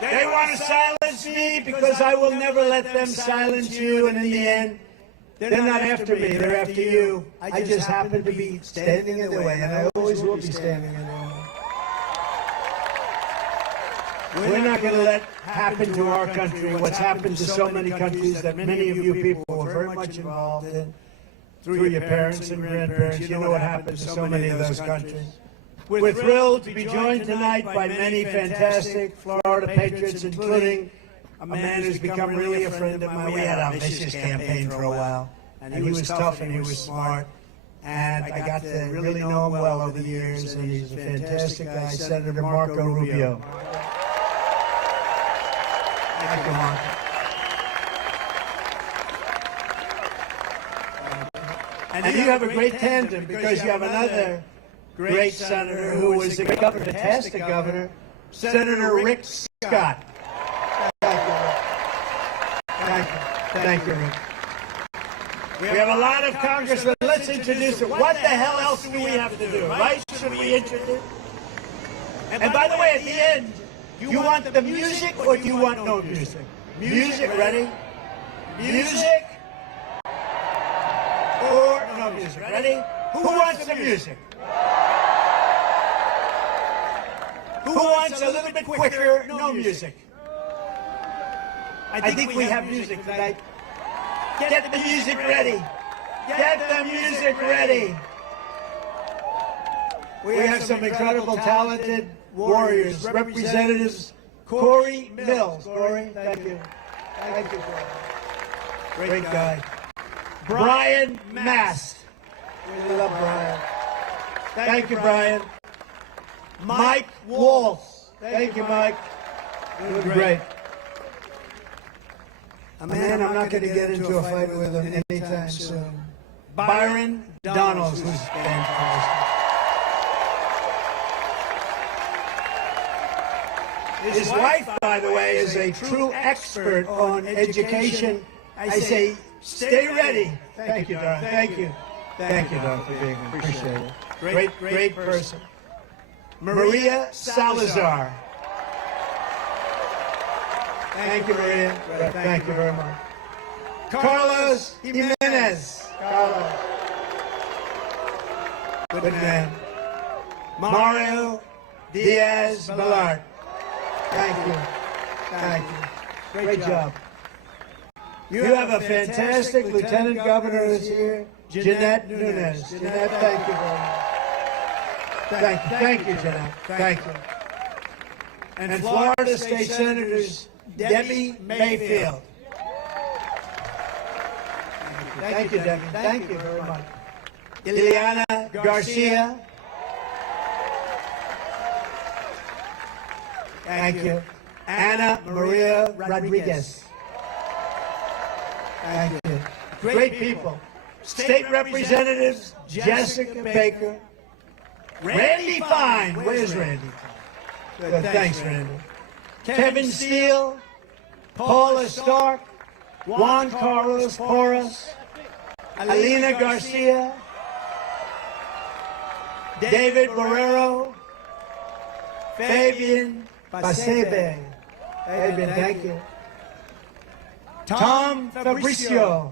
They want to silence me because I will never let them silence you, and in the end, they're not after me, they're after you. I just happen to be standing in the way, and I always will be standing in the way. We're not going to let happen to our country what's happened to so many countries that many of you people were very much involved in through your parents and grandparents. You know what happened to so many of those countries. We're thrilled to be joined tonight by many fantastic Florida patriots, including a man who's become really a friend of mine. We had a vicious campaign for a while, and he was tough and he was smart, and I got to really know him well over the years, and he's a fantastic guy, Senator Marco Rubio. Thank you, Marco. And you have a great tandem because you have another great senator who was the governor, fantastic governor, Senator Rick Scott. Thank you, Rick. We have a lot of congressmen. Let's introduce it. What the hell else do we have to do, right? Should we introduce? And by the way, at the end, you want the music or do you want no music? Music, ready? Music or no music, ready? Who wants the music? Who wants a little bit quicker, no music? I think we have music tonight. Get the music ready. Get the music ready. We have some incredible, talented warriors, representatives. Corey Mills. Corey, thank you. Thank you, Corey. Great guy. Brian Mast. We love Brian. Thank you, Brian. Mike Waltz. Thank you, Mike. You were great. A man I'm not going to get into a fight with him anytime soon. Byron Donalds, who's fantastic. His wife, by the way, is a true expert on education. I say, stay ready. Thank you, Doral. Thank you. Thank you, Doral, for being here. Appreciate it. Great person. Maria Salazar. Thank you, Maria. Thank you very much. Carlos Jimenez. Carlos. Good man. Mario Diaz-Balart. Thank you. Thank you. Great job. You have a fantastic lieutenant governor this year, Jeanette Nunes. Jeanette, thank you very much. Thank you, Jeanette. Thank you. And Florida State Senators Debbie Mayfield. Thank you, Debbie. Thank you very much. Ileana Garcia. Thank you. Ana Maria Rodriguez. Thank you. Great people. State Representatives Jessica Baker. Randy Fine. Where's Randy? Good. Thanks, Randy. Kevin Steele. Paula Stark. Juan Carlos Porras. Alina Garcia. David Borrero. Fabian Pasebe. Fabian, thank you. Tom Fabricio.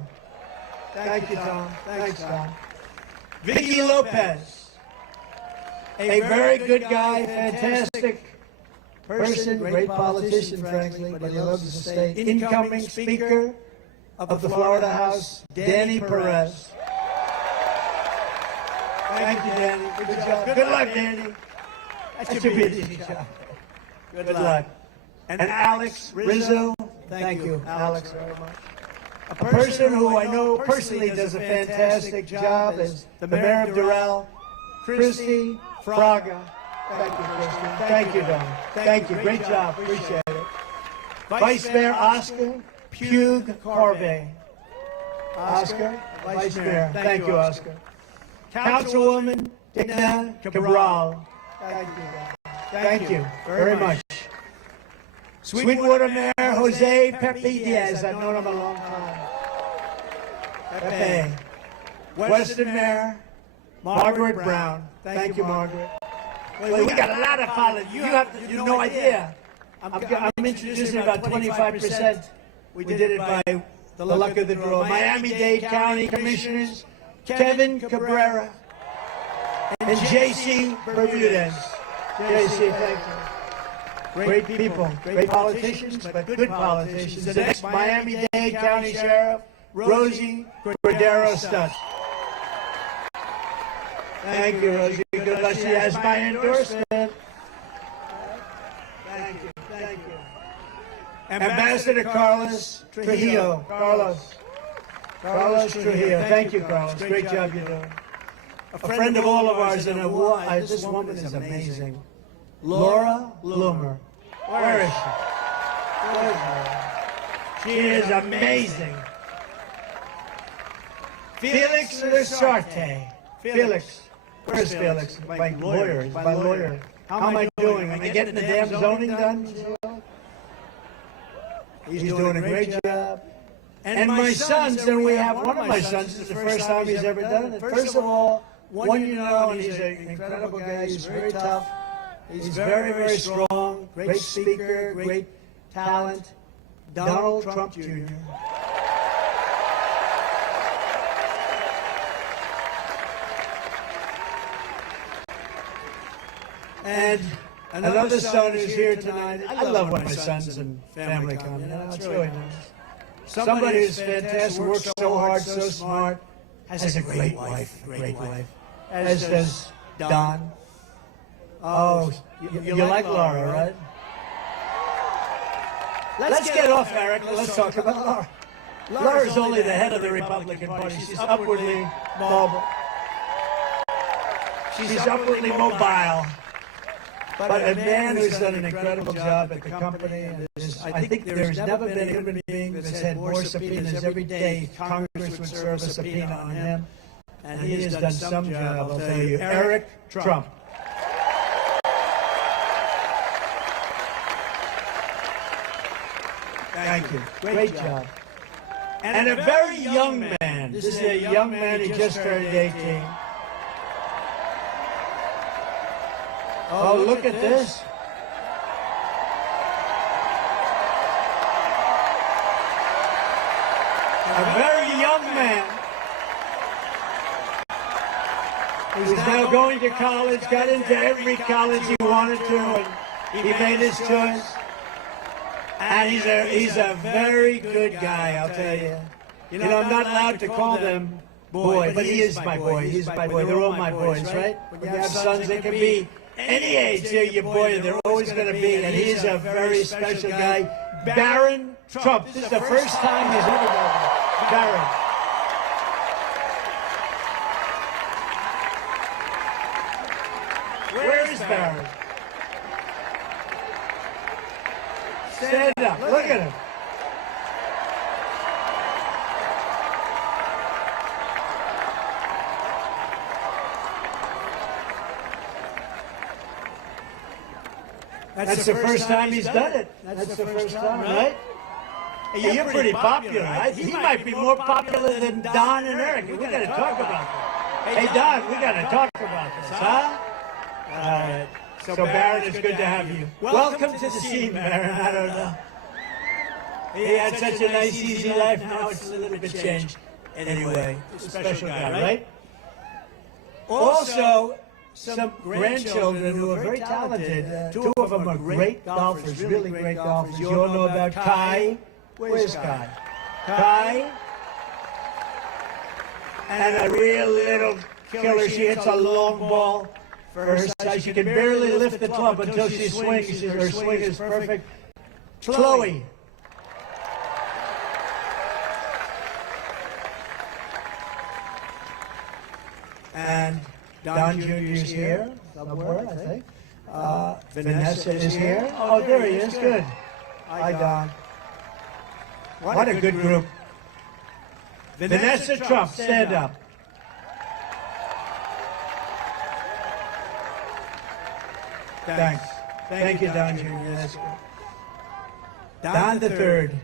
Thank you, Tom. Thanks, Tom. Vicky Lopez. A very good guy, fantastic person, great politician, frankly, but he loves the state. Incoming Speaker of the Florida House, Danny Perez. Thank you, Danny. Good job. Good luck, Danny. That should be an easy job. Good luck. And Alex Rizzo. Thank you, Alex, very much. A person who I know personally does a fantastic job is the Mayor of Doral, Christy Fraga. Thank you, Christy. Thank you, Don. Thank you. Great job. Appreciate it. Vice Mayor Oscar Pugh Carvey. Oscar, Vice Mayor. Thank you, Oscar. Councilwoman Digna Cabral. Thank you. Thank you very much. Sweetwater Mayor Jose Pepe Diaz. I've known him a long time. Pepe. Western Mayor Margaret Brown. Thank you, Margaret. Well, we got a lot of followers. You have no idea. I'm introducing about 25%. We did it by the luck of the draw. Miami-Dade County Commissioners Kevin Cabrera and J.C. Bermudez. J.C., thank you. Great people, great politicians, but good politicians. The next Miami-Dade County Sheriff, Rosie Cordero Stutz. Thank you, Rosie. Good luck. She has my endorsement. Thank you. Thank you. Ambassador Carlos Trujillo. Carlos Trujillo. Thank you, Carlos. Great job you're doing. A friend of all of ours, and this woman is amazing. Laura Loomer. Where is she? She is amazing. Felix Lasarte. Felix. Where's Felix? My lawyer. My lawyer. How am I doing? Am I getting the damn zoning done? He's doing a great job. And my sons, and we have one of my sons, it's the first time he's ever done it. First of all, one you know, and he's an incredible guy. He's very tough. He's very, very strong. Great speaker, great talent. Donald Trump Jr. And another son is here tonight. I love when my sons and family come. You know, it's really nice. Somebody who's fantastic, works so hard, so smart, has a great wife, as does Don. Oh, you like Laura, right? Let's get off Eric. Let's talk about Laura. Laura's only the head of the Republican Party. She's upwardly mobile. She's upwardly mobile. But a man who's done an incredible job at the company. And I think there's never been a human being that's had more subpoenas every day. Congress would serve a subpoena on him. And he has done some job, I'll tell you. Eric Trump. Thank you. Great job. And a very young man. This is a young man who just turned 18. Oh, look at this. A very young man who's now going to college, got into every college he wanted to, and he made his choice. And he's a very good guy, I'll tell you. You know, I'm not allowed to call them boy, but he is my boy. He's my boy. They're all my boys, right? When you have sons, they can be any age, they're your boy, and they're always going to be, and he's a very special guy. Barron Trump. This is the first time he's ever done it. Barron. Where is Barron? Stand up. Look at him. That's the first time he's done it. That's the first time, right? Hey, you're pretty popular. He might be more popular than Don and Eric. We got to talk about that. Hey, Don, we got to talk about this, huh? All right. So, Barron, it's good to have you. Welcome to the scene, Barron. I don't know. He had such a nice, easy life. Now it's a little bit changed. Anyway, a special guy, right? Also, some grandchildren who are very talented. Two of them are great golfers, really great golfers. You all know about Kai. Where's Kai? Kai. And a real little killer. She hits a long ball for her size. She can barely lift the club until she swings. Her swing is perfect. Chloe. And Don Jr. is here somewhere, I think. Vanessa is here. Oh, there he is. Good. Hi, Don. What a good group. Vanessa Trump, stand up. Thanks. Thank you, Don Jr. That's good. Don the Third,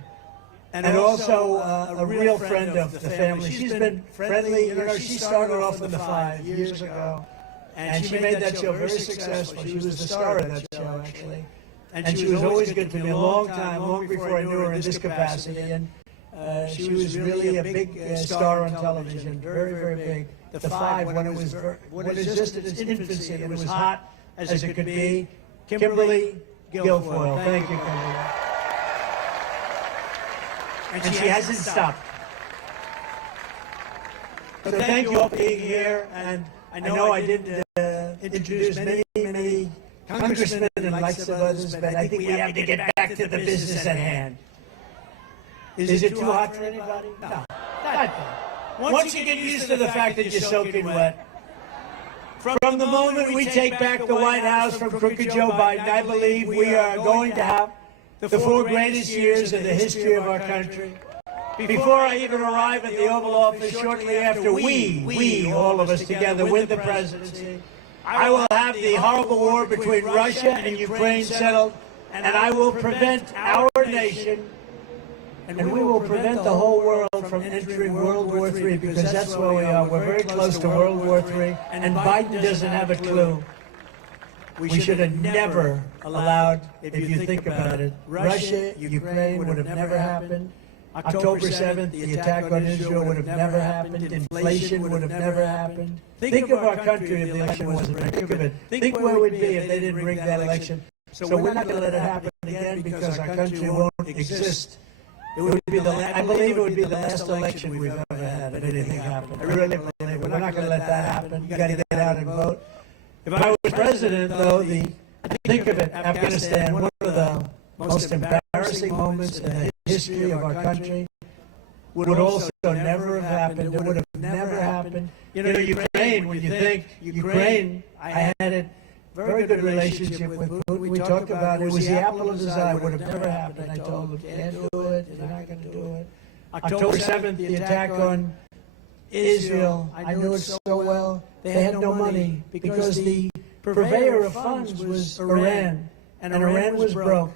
and also a real friend of the family. She's been friendly. You know, she started off with the Five years ago, and she made that show very successful. She was the star of that show, actually. And she was always good to me a long time, long before I knew her in this capacity. And she was really a big star on television, very, very big. The Five, when it was just in its infancy, it was hot as it could be. Kimberly Guilfoyle. Thank you, Kimberly. And she hasn't stopped. So thank you all for being here. And I know I did introduce many congressmen and lots of others, but I think we have to get back to the business at hand. Is it too hot for anybody? No, not bad. Once you get used to the fact that you're soaking wet, from the moment we take back the White House from crooked Joe Biden, I believe we are going to have the 4 greatest years in the history of our country. Before I even arrive at the Oval Office, shortly after we, all of us together with the presidency, I will have the horrible war between Russia and Ukraine settled, and I will prevent our nation, and we will prevent the whole world from entering World War III, because that's where we are. We're very close to World War III, and Biden doesn't have a clue. We should have never allowed, if you think about it, Russia, Ukraine would have never happened. October 7th, the attack on Israel would have never happened. Inflation would have never happened. Think of our country if the election wasn't rigged. Think of it. Think where we'd be if they didn't rig that election. So we're not going to let it happen again, because our country won't exist. It would be I believe it would be the last election we've ever had if anything happened. I really believe it. We're not going to let that happen. You got to get out and vote. If I was president, though, think of it, Afghanistan, one of the most embarrassing moments in the history of our country, would also never have happened. It would have never happened. You know, Ukraine, when you think Ukraine, I had a very good relationship with Putin. We talked about it. It was the apple of his eye. It would have never happened. I told him, can't do it. You're not going to do it. October 7th, the attack on Israel, I knew it so well. They had no money because the purveyor of funds was Iran, and Iran was broke.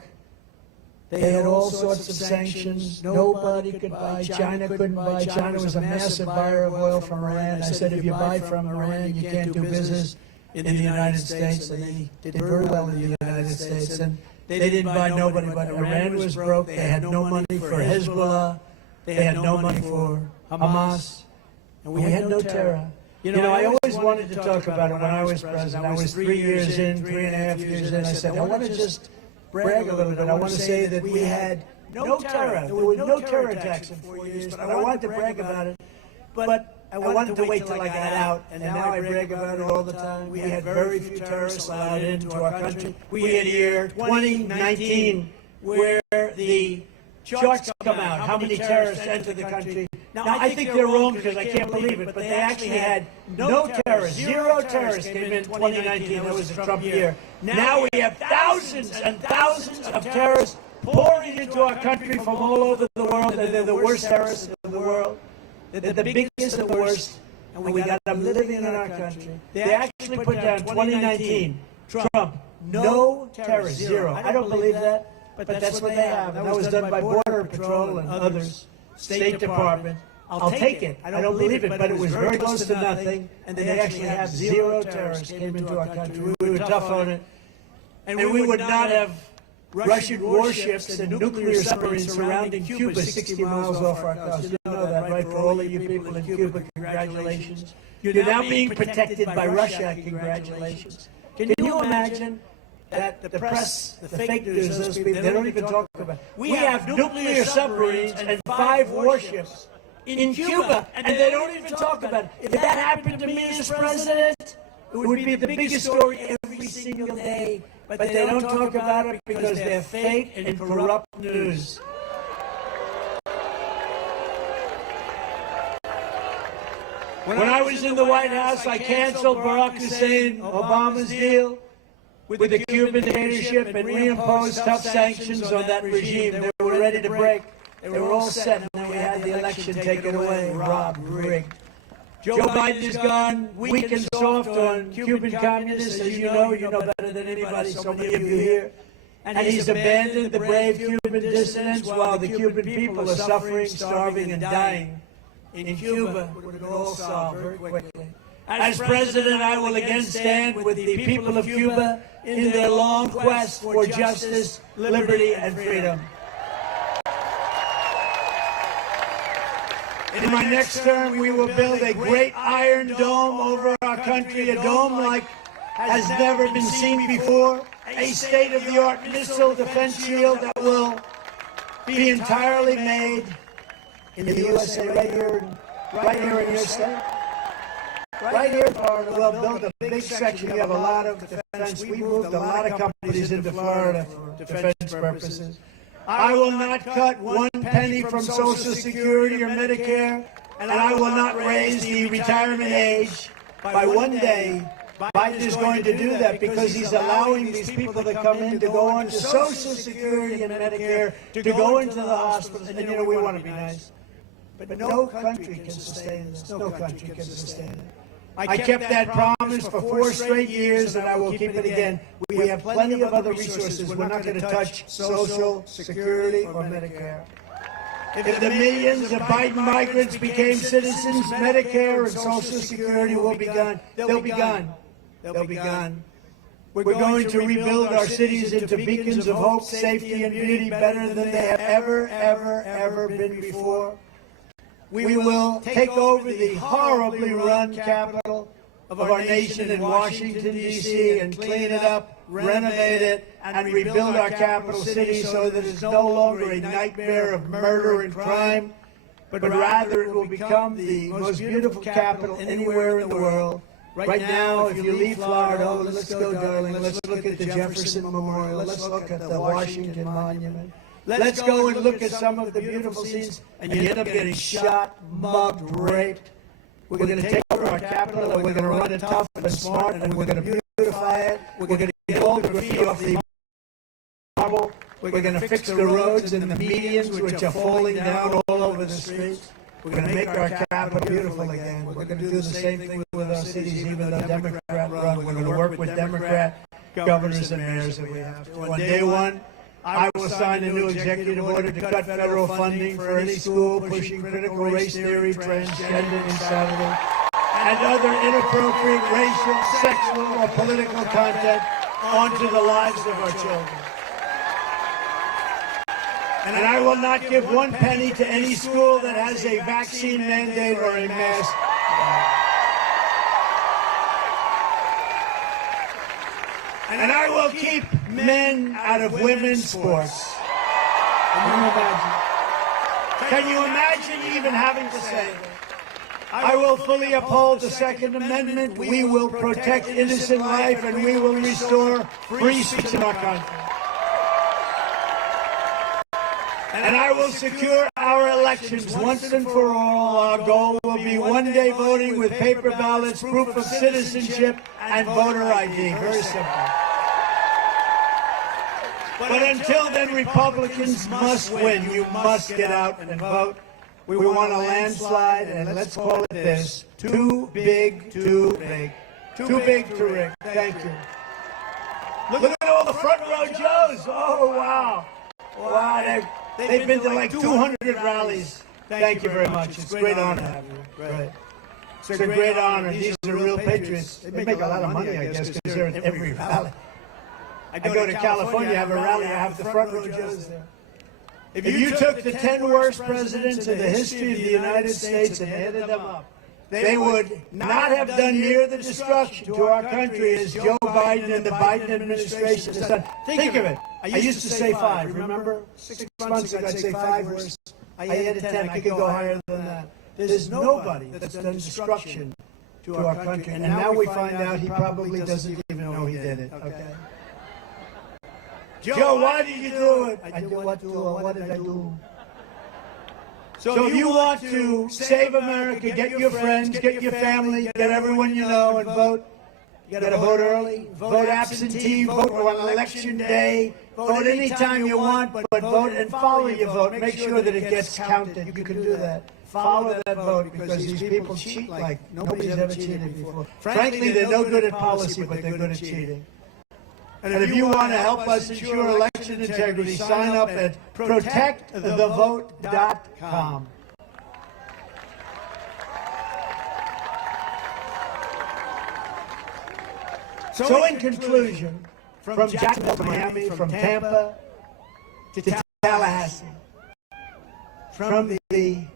They had all sorts of sanctions. Nobody could buy. China couldn't buy. China was a massive buyer of oil from Iran. I said, if you buy from Iran, you can't do business in the United States. And they did very well in the United States. And they didn't buy nobody, but Iran was broke. They had no money for Hezbollah. They had no money for Hamas. And we had no terror. You know, I always wanted to talk about it when I was president. I was 3 years in, 3.5 years in. I said, I want to just brag a little bit. I want to say that we had no terror. There were no terror attacks in 4 years, but I wanted to brag about it. But I wanted to wait till I got out, and now I brag about it all the time. We had very few terrorists allowed into our country. We had year 2019 where the charts come out, how many terrorists entered the country. Now, I think they're wrong because I can't believe it, but they actually had no terrorists, 0 terrorists came in 2019. That was a Trump year. Now we have thousands and thousands of terrorists pouring into our country from all over the world, and they're the worst terrorists in the world. They're the biggest and worst, and we got them living in our country. They actually put down 2019, Trump, no terrorists, 0. I don't believe that, but that's what they have. And that was done by Border Patrol and others, State Department. I'll take it. I don't believe it, but it was very close to nothing, and they actually have 0 terrorists came into our country. We were tough on it, and we would not have Russian warships and nuclear submarines surrounding Cuba 60 miles off our coast. You know that, right? For all of you people in Cuba, congratulations. You're now being protected by Russia. Congratulations. Can you imagine that the press, the fake news, those people, they don't even talk about it. We have nuclear submarines and 5 warships in Cuba, and they don't even talk about it. If that happened to me as president, it would be the biggest story every single day. But they don't talk about it because they're fake and corrupt news. When I was in the White House, I canceled Barack Hussein Obama's deal with the Cuban dictatorship and reimposed tough sanctions on that regime. They were ready to break. They were all set, and then we had the election taken away, robbed, rigged. Joe Biden is gone, weak and soft on Cuban communists, as you know better than anybody, so many of you here. And he's abandoned the brave Cuban dissidents while the Cuban people are suffering, starving, and dying. In Cuba, we're going to all solve very quickly. As president, I will again stand with the people of Cuba in their long quest for justice, liberty, and freedom. In my next term, we will build a great iron dome over our country, a dome like has never been seen before, a state-of-the-art missile defense shield that will be entirely made in the USA, right here in your state. Right here in Florida, we'll build a big section. We have a lot of defense. We moved a lot of companies into Florida for defense purposes. I will not cut one penny from Social Security or Medicare, and I will not raise the retirement age by 1 day. Biden is going to do that because he's allowing these people that come in to go on to Social Security and Medicare, to go into the hospitals. And, we want to be nice. But no country can sustain this. No country can sustain it. I kept that promise for 4 straight years, and I will keep it again. We have plenty of other resources. We're not going to touch Social Security or Medicare. If the millions of Biden migrants became citizens, Medicare and Social Security will be gone. They'll be gone. They'll be gone. We're going to rebuild our cities into beacons of hope, safety, and beauty better than they have ever been before. We will take over the horribly run capital of our nation in Washington, D.C., and clean it up, renovate it, and rebuild our capital city so that it's no longer a nightmare of murder and crime, but rather it will become the most beautiful capital anywhere in the world. Right now, if you leave Florida, let's go, darling, let's look at the Jefferson Memorial, let's look at the Washington Monument. Let's go and look at some of the beautiful scenes, and you end up getting shot, mugged, raped. We're going to take over our capital, and we're going to run it tough and smart, and we're going to beautify it. We're going to get all the graffiti off the marble. We're going to fix the roads and the medians, which are falling down all over the streets. We're going to make our capital beautiful again. We're going to do the same thing with our cities, even though Democrat run. We're going to work with Democrat governors and mayors that we have to. On day one, I will sign a new executive order to cut federal funding for any school pushing critical race theory, transgender insanity, and other inappropriate racial, sexual, or political content onto the lives of our children. And I will not give 1 penny to any school that has a vaccine mandate or a mask. And I will keep men out of women's sports. Can you imagine even having to say that? I will fully uphold the Second Amendment. We will protect innocent life, and we will restore free speech in our country. And I will secure our elections once and for all. Our goal will be 1 day voting with paper ballots, proof of citizenship, and voter ID. Very simple. But until then, Republicans must win. You must get out and vote. We want a landslide, and let's call it this: too big, too big. Too big to rig. Thank you. Look at all the front row Joes. Oh, wow. Wow, they've been to like 200 rallies. Thank you very much. It's a great honor to have you. Great. It's a great honor. These are real patriots. They make a lot of money, I guess, because they're at every rally. I go to California, have a rally, I have the front row Joes there. If you took the 10 worst presidents in the history of the United States and added them up, they would not have done near the destruction to our country as Joe Biden and the Biden administration has done. Think of it. I used to say 5, remember? 6 months ago, I'd say 5 worst. I added 10. I could go higher than that. There's nobody that's done destruction to our country. And now we find out he probably doesn't even know he did it, okay? Joe, why did you do it? I did what did I do? So if you want to save America, get your friends, get your family, get everyone you know and vote. You got to vote early, vote absentee, vote on election day, vote anytime you want, but vote and follow your vote. Make sure that it gets counted. You can do that. Follow that vote because these people cheat like nobody's ever cheated before. Frankly, they're no good at policy, but they're good at cheating. And if you want to help us ensure election integrity, sign up at protectthevote.com. So in conclusion, from Jacksonville to Miami, from Tampa to Tallahassee, from the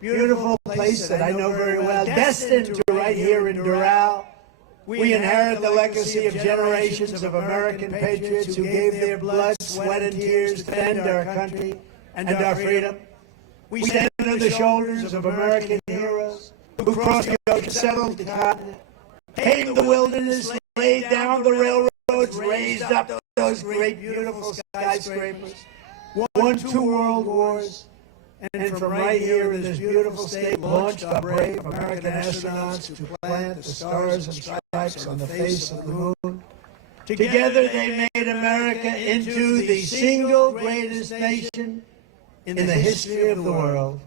beautiful place that I know very well, destined to right here in Doral, we inherit the legacy of generations of American patriots who gave their blood, sweat, and tears to defend our country and our freedom. We stand on the shoulders of American heroes who crossed the ocean, settled the continent, paved the wilderness, laid down the railroads, raised up those great, beautiful skyscrapers, won 2 world wars, and from right here in this beautiful state launched our brave American astronauts to plant the stars and stripes on the face of the moon. Together they made America into the single greatest nation in the history of the world.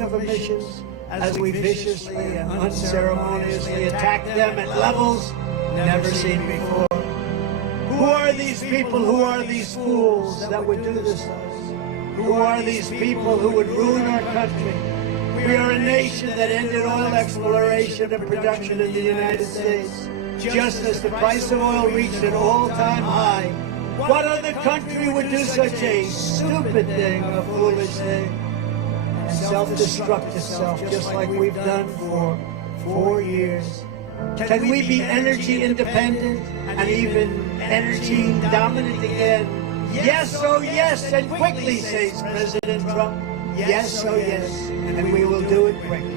Of emissions as we viciously and unceremoniously attack them at levels never seen before. Who are these people? Who are these fools that would do this to us? Who are these people who would ruin our country? We are a nation that ended oil exploration and production in the United States, just as the price of oil reached an all-time high. What other country would do such a stupid thing, a foolish thing? Self-destruct itself, just like we've done for 4 years. Can we be energy independent and even energy dominant again? Yes, oh yes, and quickly, says President Trump. Yes, oh yes, and we will do it quickly.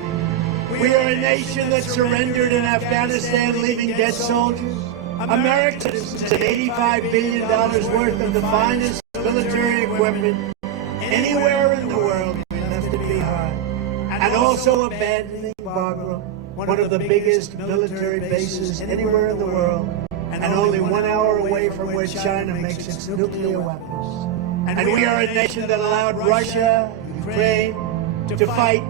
We are a nation that surrendered in Afghanistan, leaving dead soldiers. America is $85 billion worth of the finest military equipment anywhere in the world left it behind. And also abandoning Bagram, one of the biggest military bases anywhere in the world, and only 1 hour away from where China makes its nuclear weapons. And we are a nation that allowed Russia, Ukraine, to fight,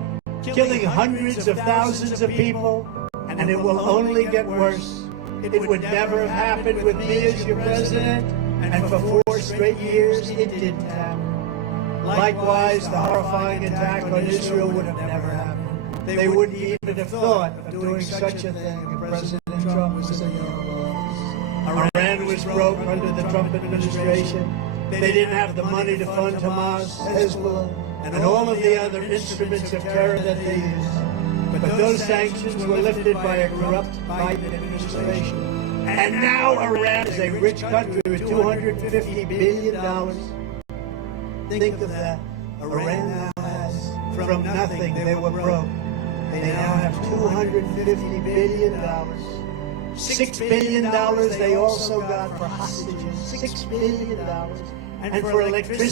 killing hundreds of thousands of people, and it will only get worse. It would never have happened with me as your president, and for 4 straight years it didn't happen. Likewise, the horrifying attack on Israel would have never happened. They wouldn't even have thought of doing such a thing if President Trump was in the Oval Office. Iran was broke under the Trump administration. They didn't have the money to fund Hamas, Hezbollah, and all of the other instruments of terror that they used. But those sanctions were lifted by a corrupt Biden administration. And now Iran is a rich country with $250 billion. Think of that. Iran now has, from nothing, they were broke. They now have $250 billion. $6 billion they also got for hostages. $6 billion. And for electricity.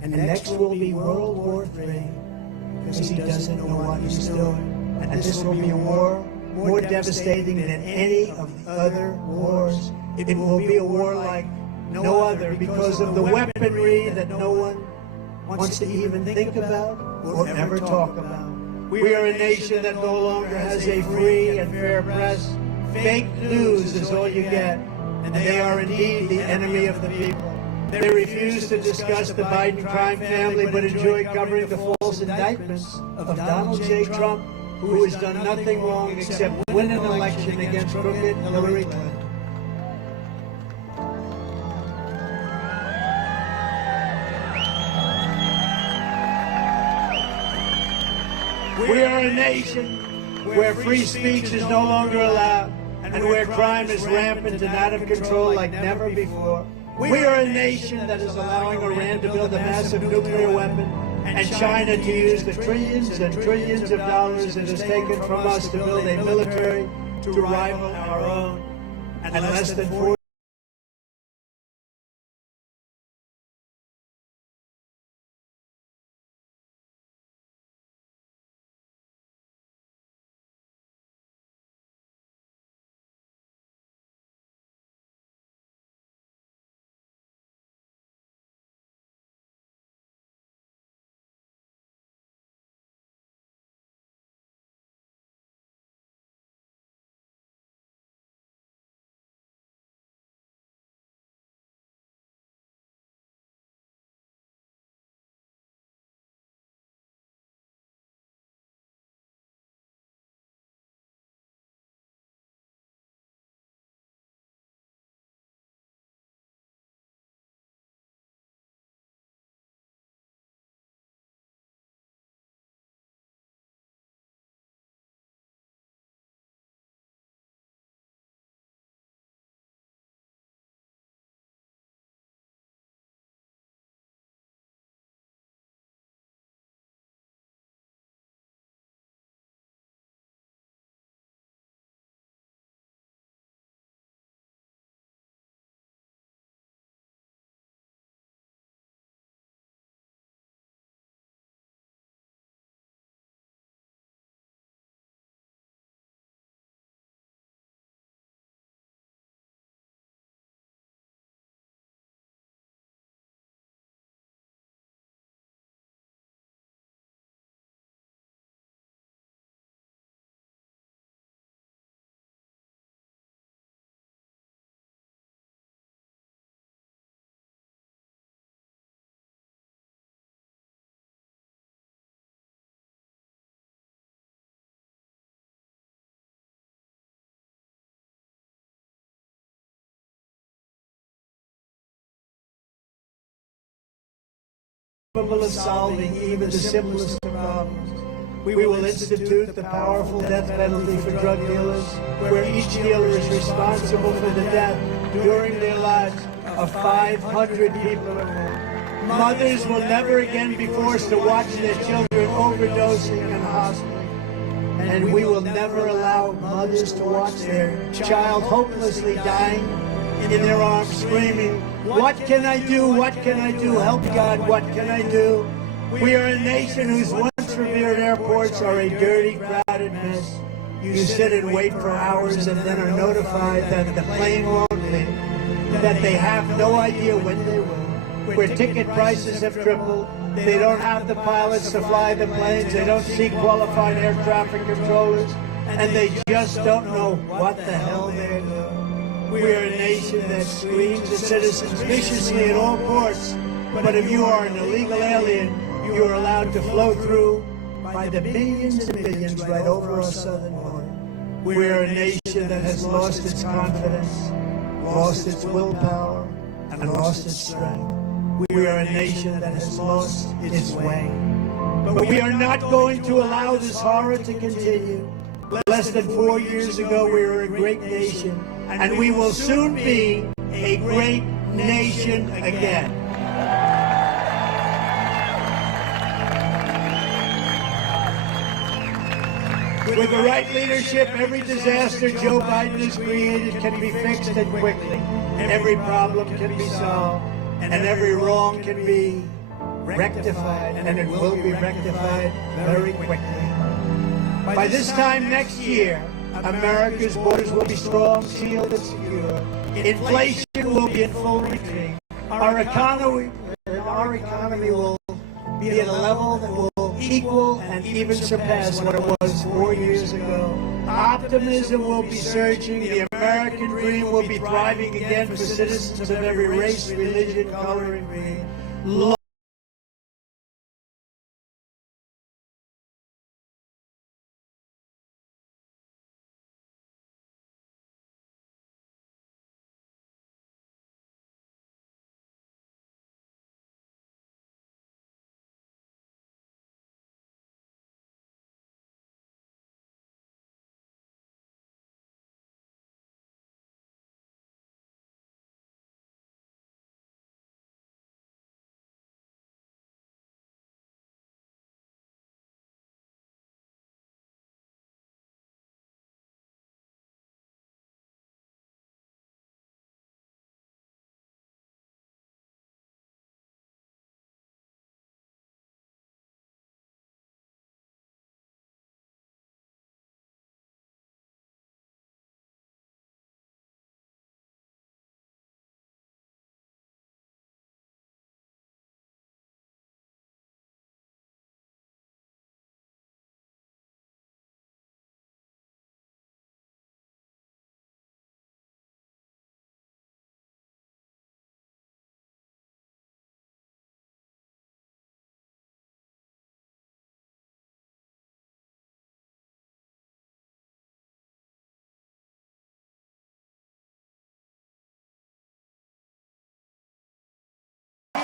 And next will be World War III, because he doesn't know what he's doing. And this will be a war more devastating than any of the other wars. It will be a war like no other because of the weaponry that no one wants to even think about or ever talk about. We are a nation that no longer has a free and fair press. Fake news is all you get, and they are indeed the enemy of the people. They refuse to discuss the Biden crime family, but enjoy covering the false indictments of Donald J. Trump, who has done nothing wrong except win an election against crooked Hillary Clinton. We are a nation where free speech is no longer allowed, and where crime is rampant and out of control like never before. We are a nation that is allowing Iran to build a massive nuclear weapon and China to use the trillions and trillions of dollars it has taken from us to build a military to rival our own. And less than 4 capable of solving even the simplest of problems. We will institute the powerful death penalty for drug dealers, where each dealer is responsible for the death during their lives of 500 people or more. Mothers will never again be forced to watch their children overdosing in hospitals. And we will never allow mothers to watch their child hopelessly dying in their arms screaming, "What can I do? What can I do? Help God, what can I do?" We are a nation whose once revered airports are a dirty, crowded mess. You sit and wait for hours and then are notified that the plane won't leave, that they have no idea when they will, where ticket prices have tripled. They don't have the pilots to fly the planes, they don't see qualified air traffic controllers, and they just don't know what the hell they're doing. We are a nation that screens at citizens viciously at all ports, but if you are an illegal alien, you are allowed to flow through by the billions and billions right over our southern border. We are a nation that has lost its confidence, lost its willpower, and lost its strength. We are a nation that has lost its way. But we are not going to allow this horror to continue. Less than 4 years ago, we were a great nation, and we will soon be a great nation again. With the right leadership, every disaster Joe Biden has created can be fixed and quickly. Every problem can be solved, and every wrong can be rectified, and it will be rectified very quickly. By this time next year, America's borders will be strong, sealed, and secure. Inflation will be in full retreat. Our economy will be at a level that will equal and even surpass what it was 4 years ago. Optimism will be surging. The American dream will be thriving again for citizens of every race, religion, color, and creed.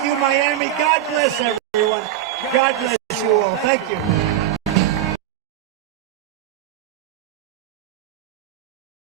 you, Miami. God bless everyone. God bless you all. Thank you.